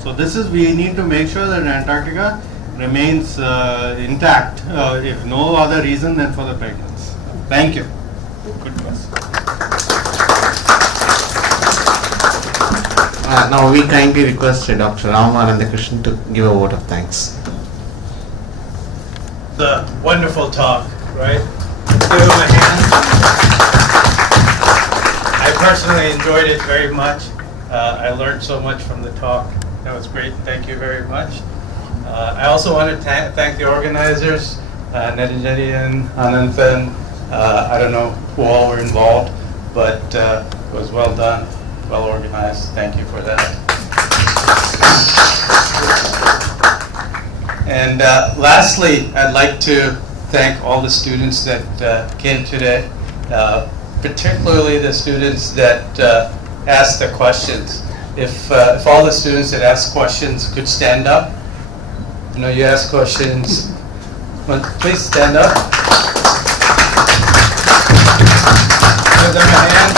So we need to make sure that Antarctica remains intact, if no other reason than for the penguins. Thank you. Good question. Now we kindly request Dr. M.ANANDAKRISHNAN to give a vote of thanks. The wonderful talk, right? Give him a hand. I personally enjoyed it very much. I learned so much from the talk. That was great. Thank you very much. I also want to thank the organizers, Netijan, Ananthan. I don't know who all were involved, but it was well done, well organized. Thank you for that. And lastly, I'd like to thank all the students that came today, particularly the students that asked the questions. If all the students that asked questions could stand up. I know you ask questions. Please stand up. Give them a hand.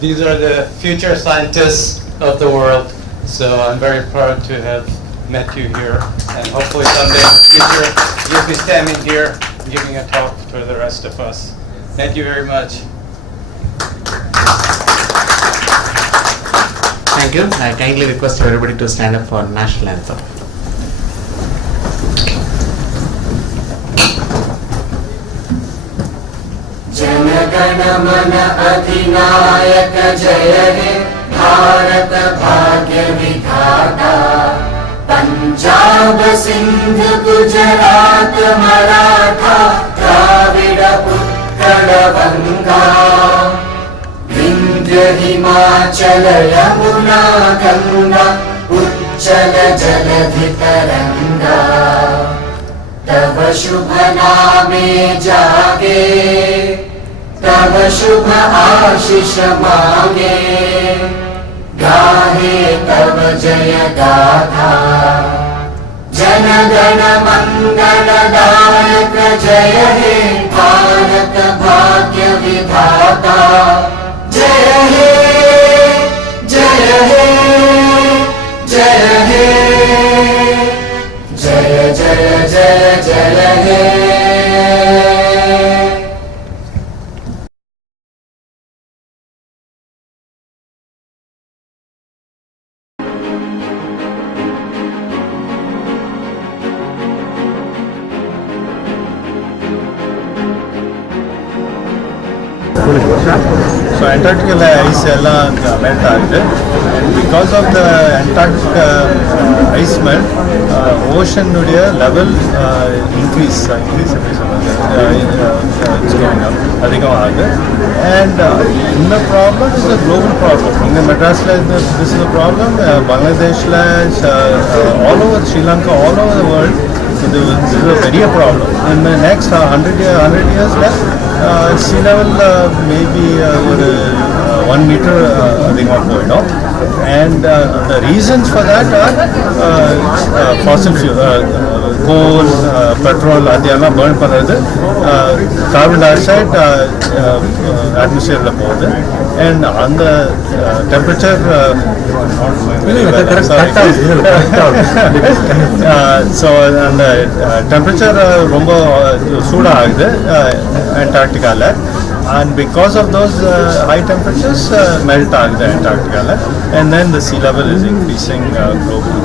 These are the future scientists of the world, so I'm very proud to have met you here, and hopefully someday in the future you'll be standing here giving a talk to the rest of us. Thank you very much. Thank you. I kindly request everybody to stand up for national anthem. जनगण मन अधिनायक जय हे भारत भाग्य विधाता पंजाब सिंध गुजरात मराठा द्राविड उत्कल गंगा विंध्य हिमाचल यमुना गंगा उच्चल जलधि तरंगा तव शुभ नामे जागे, तव शुभ आशीष मांगे, गाहे तव जय गाथा। जन गण मंगलदायक जय हे भारत भाग्य विधाता। जय हे जय हे जय हे जय जय जय जय हे। So Antarctica ice melt ಆಗಿದೆ, and because of the Antarctic ice melt, ocean level increase it's going up, அதிகமாகுது. And the problem is a global problem. In Madras, this is a problem. Bangladesh, all over Sri Lanka, all over the world. So this is a very problem. In the next 100 years, sea level maybe 1 meter going up. And the reasons for that are fossil fuel, coal, petrol, adiyala burn panadhu, carbon dioxide atmosphere la pogudu, and on the temperature so and temperature romba sooda agudhu Antarctica la, and because of those high temperatures melt agudhu Antarctica la, and then the sea level is increasing globally.